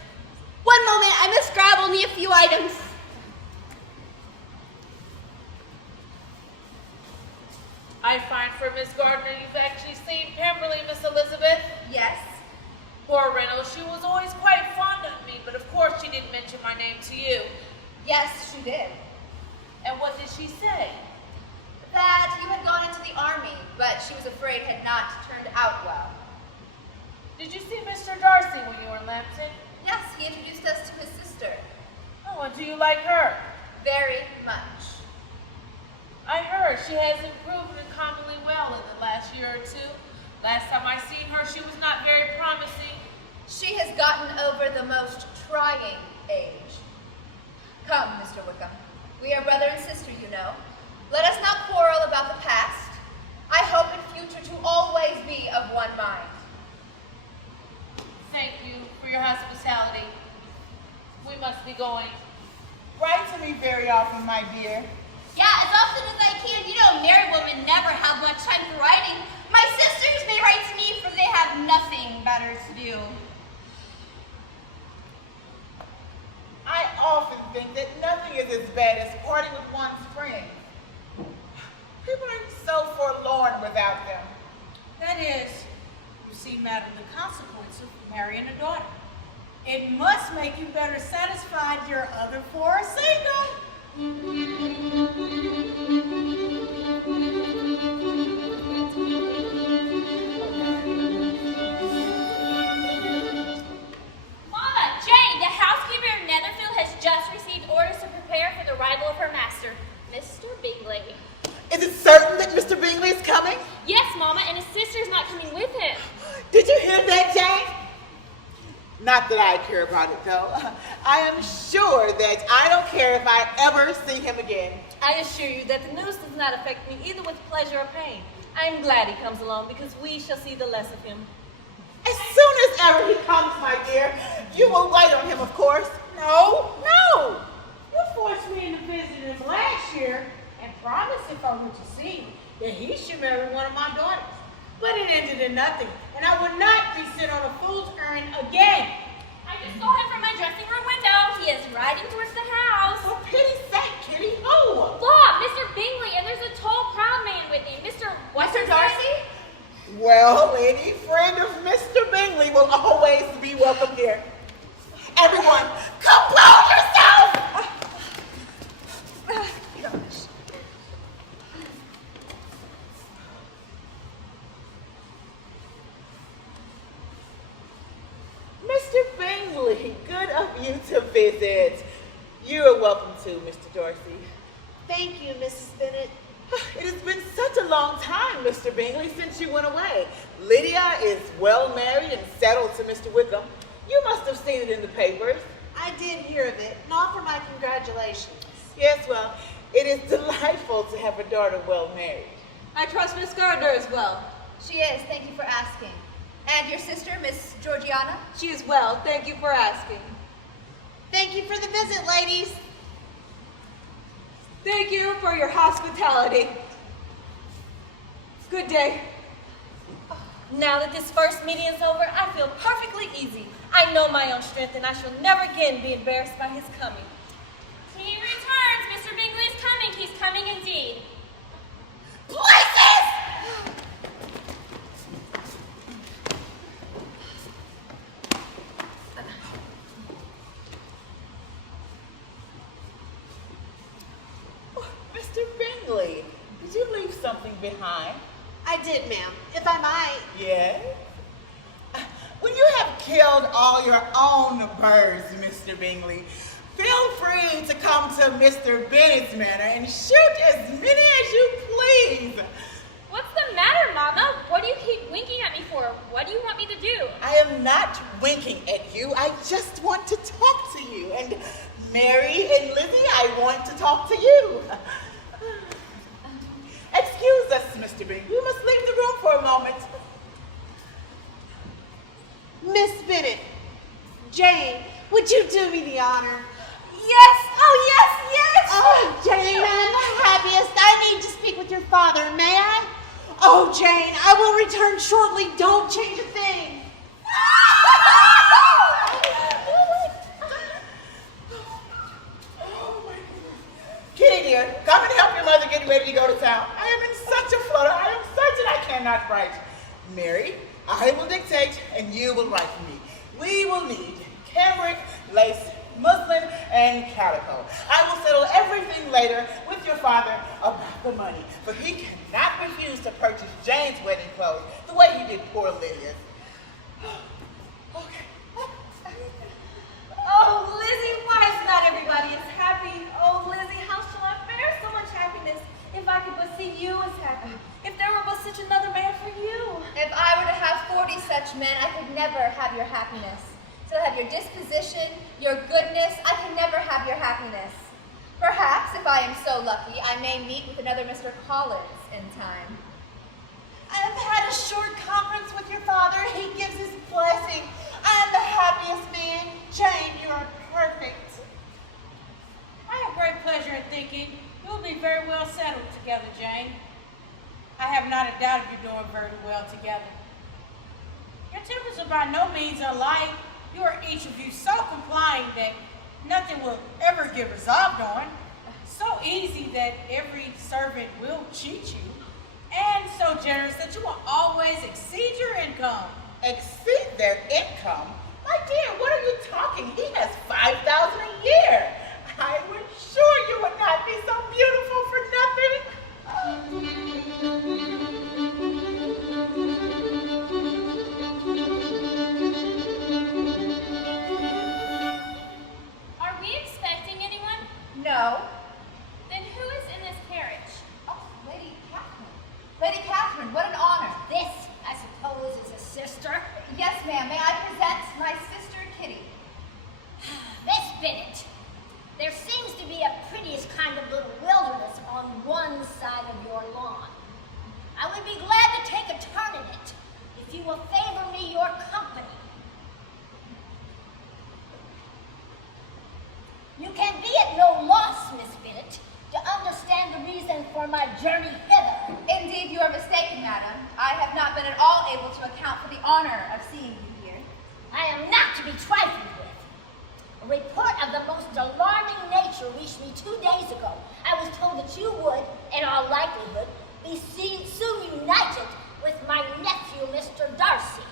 One moment, I must grab only a few items. I find for Miss Gardner you've actually seen Pemberley, Miss Elizabeth. Yes. Poor Reynolds, she was always quite fond of me, but of course she didn't mention my name to you. Yes, she did. And what did she say? That you had gone into the army, but she was afraid had not turned out well. Did you see Mr. Darcy when you were in Lambton? Yes, he introduced us to his sister. Oh, and do you like her? Very much. I heard she has improved uncommonly well in the last year or two. Last time I seen her, she was not very promising. She has gotten over the most trying age. Come, Mr. Wickham. We are brother and sister, you know. Let us not quarrel about the past. I hope in future to always be of one mind. Thank you for your hospitality. We must be going. Write to me very often, my dear. Yeah, as often as I can. You know, married women never have much time for writing. My sisters may write to me for they have nothing better to do. I often think that nothing is as bad as parting with one's friends. People are so forlorn without them. That is, you see, madam, the consequence of marrying a daughter. It must make you better satisfied your other four are single. Mama, Jane, the housekeeper of Netherfield has just received orders to prepare for the arrival of her master, Mr. Bingley. Is it certain that Mr. Bingley is coming? Yes, Mama, and his sister's not coming with him. Did you hear that, Jane? Not that I care about it, though. I am sure that I don't care if I ever see him again. I assure you that the news does not affect me either with pleasure or pain. I am glad he comes along because we shall see the less of him. As soon as ever he comes, my dear, you will wait on him, of course. No. No. You forced me into visiting him last year and promised if I were to see him that he should marry one of my daughters. But it ended in nothing, and I would not be sent on a fool's errand again. I just saw him from my dressing room window. He is riding towards the house. For pity's sake, Kitty, who? Look, Mr. Bingley, and there's a tall, proud man with him. Mr. Darcy? Well, any friend of Mr. Bingley will always be welcome here. Everyone, compose yourself! Mr. Bingley, good of you to visit. You are welcome too, Mr. Darcy. Thank you, Mrs. Bennet. It has been such a long time, Mr. Bingley, since you went away. Lydia is well married and settled to Mr. Wickham. You must have seen it in the papers. I did hear of it and offer my congratulations. Yes, well, it is delightful to have a daughter well married. I trust Miss Gardner as well. She is, thank you for asking. And your sister, Miss Georgiana? She is well, thank you for asking. Thank you for the visit, ladies. Thank you for your hospitality. Good day. Now that this first meeting is over, I feel perfectly easy. I know my own strength, and I shall never again be embarrassed by his coming. He returns. Mr. Bingley is coming. He's coming indeed. Places! Mr. Bingley, did you leave something behind? I did, ma'am. If I might. Yes? When you have killed all your own birds, Mr. Bingley, feel free to come to Mr. Bennet's manor and shoot as many as you please. What's the matter, Mama? What do you keep winking at me for? What do you want me to do? I am not winking at you. I just want to talk to you. And Mary and Lizzie, I want to talk to you. Excuse us, Mr. Bingley. We must leave the room for a moment. Miss Bennet, Jane, would you do me the honor? Yes! Oh, yes, yes! Oh, Jane, I'm the happiest. I need to speak with your father. May I? Oh, Jane, I will return shortly. Don't change a thing. Kitty, dear, come and help your mother get ready to go to town. I am in such a flutter. I am certain I cannot write. Mary, I will dictate and you will write for me. We will need cambric, lace, muslin, and calico. I will settle everything later with your father about the money, for he cannot refuse to purchase Jane's wedding clothes the way he did poor Lydia's. Oh, Lizzie, why is not everybody as happy? Oh, Lizzie, how shall I bear so much happiness if I could but see you as happy? If there were but such another man for you. If I were to have 40 such men, I could never have your happiness. So have your disposition, your goodness, I can never have your happiness. Perhaps, if I am so lucky, I may meet with another Mr. Collins in time. I have had a short conference with your father. He gives his blessing. I am the happiest man. Jane, you are perfect. I have great pleasure in thinking you'll be very well settled together, Jane. I have not a doubt of you doing very well together. Your tempers are by no means alike. You are each of you so complying that nothing will ever get resolved on. So easy that every servant will cheat you. And so generous that you will always exceed your income. Exceed their income? My dear, what are you talking? He has $5,000 a year. I was sure you would not be so beautiful for nothing. Are we expecting anyone? No. Then who is in this carriage? Oh, Lady Catherine. Lady Catherine, what an honor. This, I suppose, is a sister. Yes, ma'am. May I present my sister, Kitty? Miss Bennet, honor of seeing you here. I am not to be trifled with. A report of the most alarming nature reached me 2 days ago. I was told that you would, in all likelihood, be soon united with my nephew, Mr. Darcy.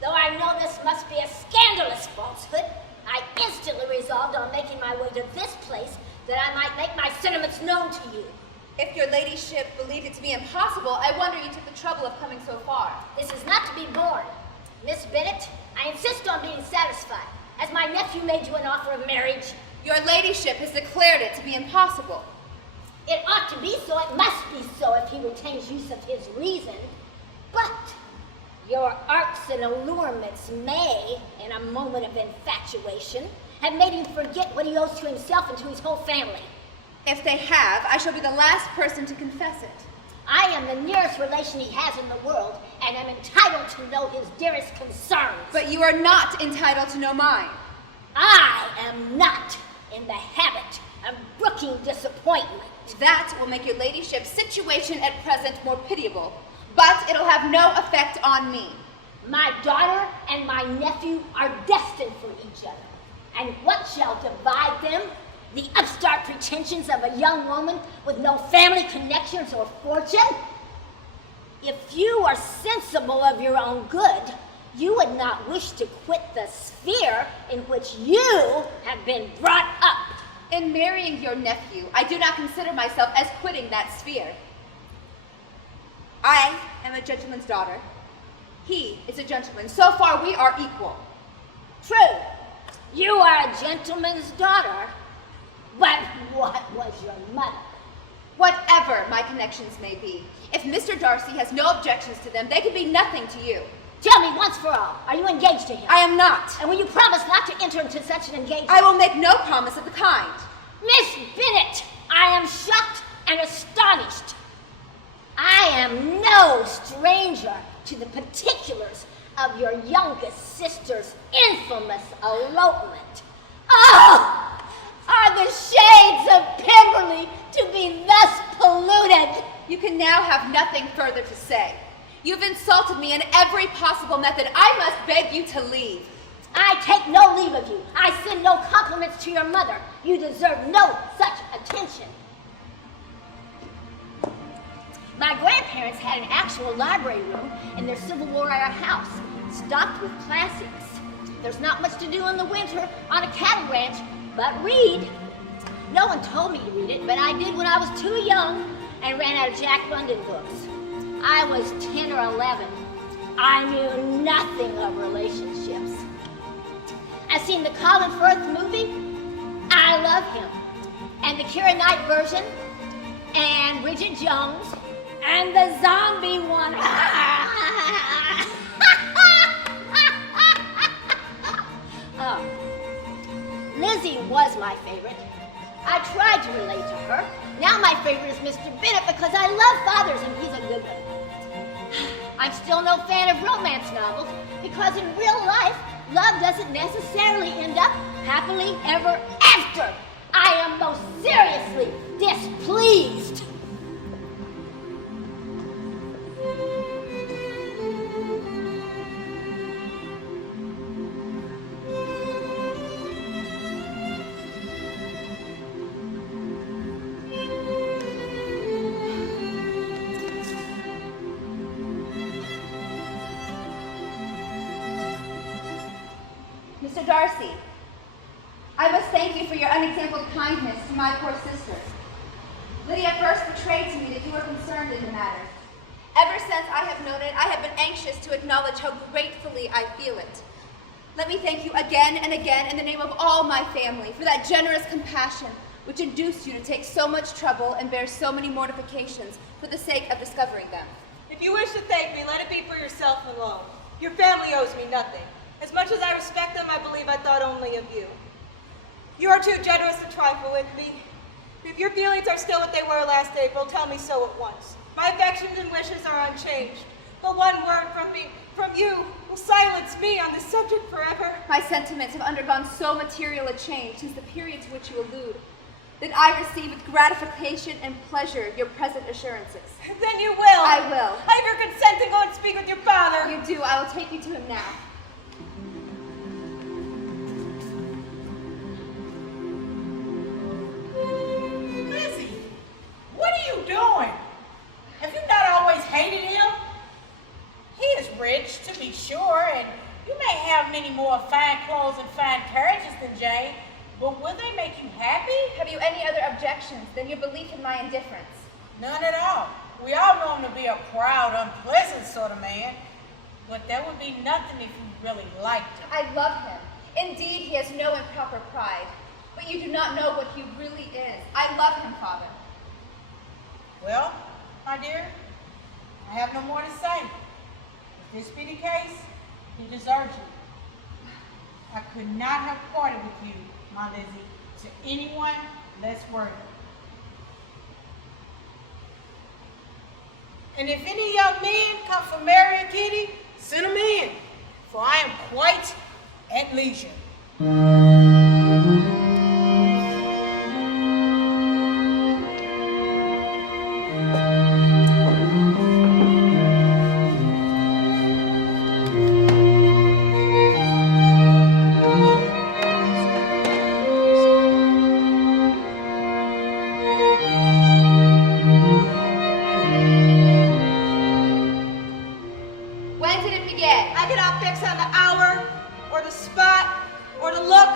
Though I know this must be a scandalous falsehood, I instantly resolved on making my way to this place that I might make my sentiments known to you. If your ladyship believed it to be impossible, I wonder you took the trouble of coming so far. This is not to be borne. Miss Bennet, I insist on being satisfied. Has my nephew made you an offer of marriage? Your ladyship has declared it to be impossible. It ought to be so, it must be so if he retains use of his reason. But your arts and allurements may, in a moment of infatuation, have made him forget what he owes to himself and to his whole family. If they have, I shall be the last person to confess it. I am the nearest relation he has in the world, and am entitled to know his dearest concerns. But you are not entitled to know mine. I am not in the habit of brooking disappointment. That will make your ladyship's situation at present more pitiable, but it'll have no effect on me. My daughter and my nephew are destined for each other. And what shall divide them? The upstart pretensions of a young woman with no family connections or fortune? If you are sensible of your own good, you would not wish to quit the sphere in which you have been brought up. In marrying your nephew, I do not consider myself as quitting that sphere. I am a gentleman's daughter. He is a gentleman. So far, we are equal. True, you are a gentleman's daughter. But what was your mother? Whatever my connections may be, if Mr. Darcy has no objections to them, they could be nothing to you. Tell me once for all, are you engaged to him? I am not. And will you promise not to enter into such an engagement? I will make no promise of the kind. Miss Bennet, I am shocked and astonished. I am no stranger to the particulars of your youngest sister's infamous elopement. Oh! Are the shades of Pemberley to be thus polluted? You can now have nothing further to say. You've insulted me in every possible method. I must beg you to leave. I take no leave of you. I send no compliments to your mother. You deserve no such attention. My grandparents had an actual library room in their Civil War era house, stocked with classics. There's not much to do in the winter on a cattle ranch but read. No one told me to read it, but I did when I was too young and ran out of Jack London books. I was 10 or 11. I knew nothing of relationships. I've seen the Colin Firth movie. I love him. And the Keira Knight version, and Bridget Jones, and the zombie one. Oh. Lizzie was my favorite. I tried to relate to her. Now my favorite is Mr. Bennet because I love fathers and he's a good one. I'm still no fan of romance novels because in real life, love doesn't necessarily end up happily ever after. I am most seriously displeased. Mr. Darcy, I must thank you for your unexampled kindness to my poor sister. Lydia first betrayed to me that you were concerned in the matter. Ever since I have known it, I have been anxious to acknowledge how gratefully I feel it. Let me thank you again and again in the name of all my family for that generous compassion which induced you to take so much trouble and bear so many mortifications for the sake of discovering them. If you wish to thank me, let it be for yourself alone. Your family owes me nothing. As much as I respect them, I believe I thought only of you. You are too generous to trifle with me. If your feelings are still what they were last April, tell me so at once. My affections and wishes are unchanged. But one word from you, will silence me on this subject forever. My sentiments have undergone so material a change since the period to which you allude, that I receive with gratification and pleasure your present assurances. Then you will. I will. I have your consent to go and speak with your father. You do, I will take you to him now. Lizzie, what are you doing? Have you not always hated him? He is rich, to be sure, and you may have many more fine clothes and fine carriages than Jane, but will they make you happy? Have you any other objections than your belief in my indifference? None at all. We all know him to be a proud, unpleasant sort of man, but that would be nothing if you really liked him. I love him. Indeed, he has no improper pride, but you do not know what he really is. I love him, Father. Well, my dear, I have no more to say. If this be the case, he deserves you. I could not have parted with you, my Lizzie, to anyone less worthy. And if any young men come for marrying Kitty, send them in, for I am quite at leisure. When did it begin? I cannot fix on the hour, or the spot, or the look,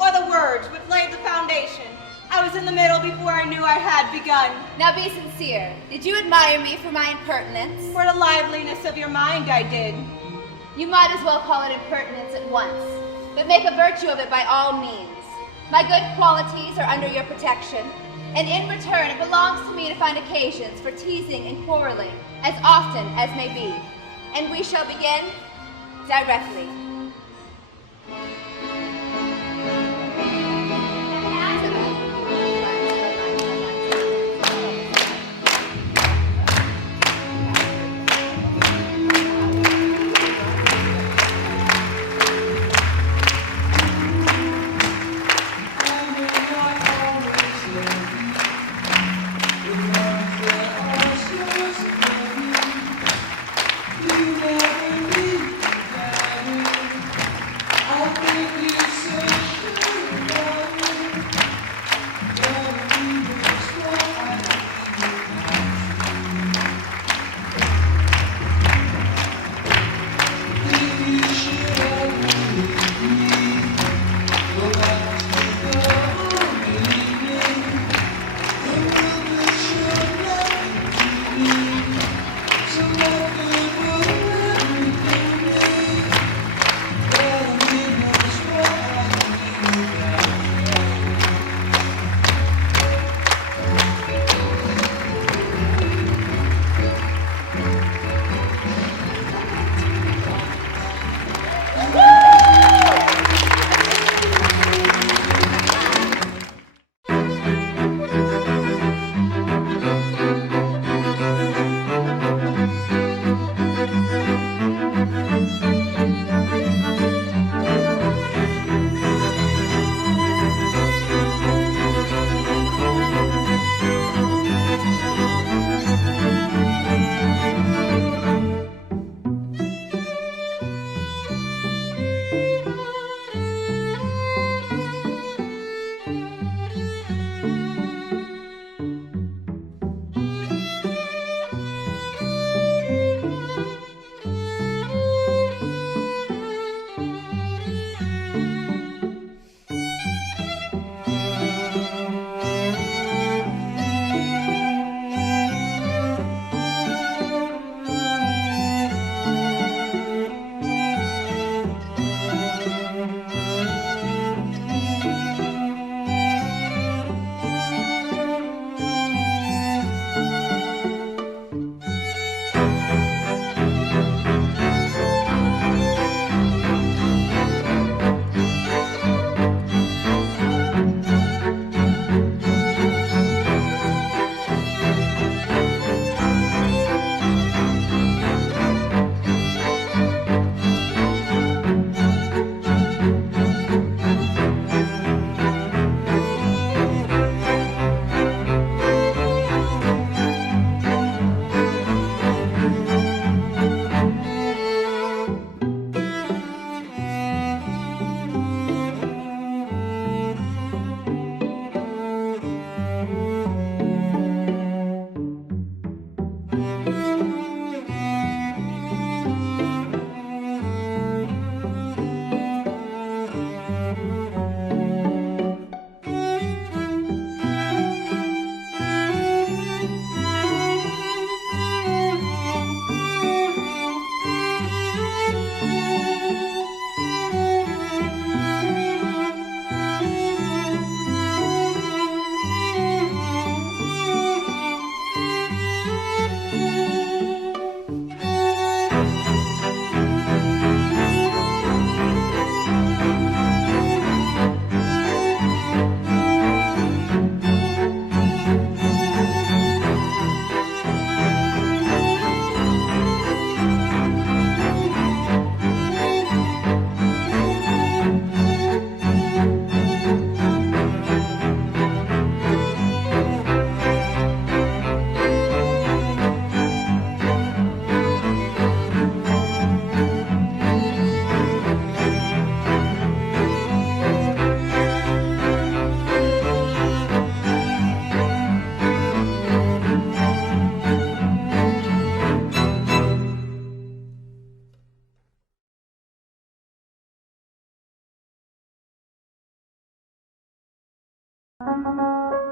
or the words which laid the foundation. I was in the middle before I knew I had begun. Now be sincere. Did you admire me for my impertinence? For the liveliness of your mind, I did. You might as well call it impertinence at once, but make a virtue of it by all means. My good qualities are under your protection, and in return it belongs to me to find occasions for teasing and quarreling as often as may be. And we shall begin directly. Thank you.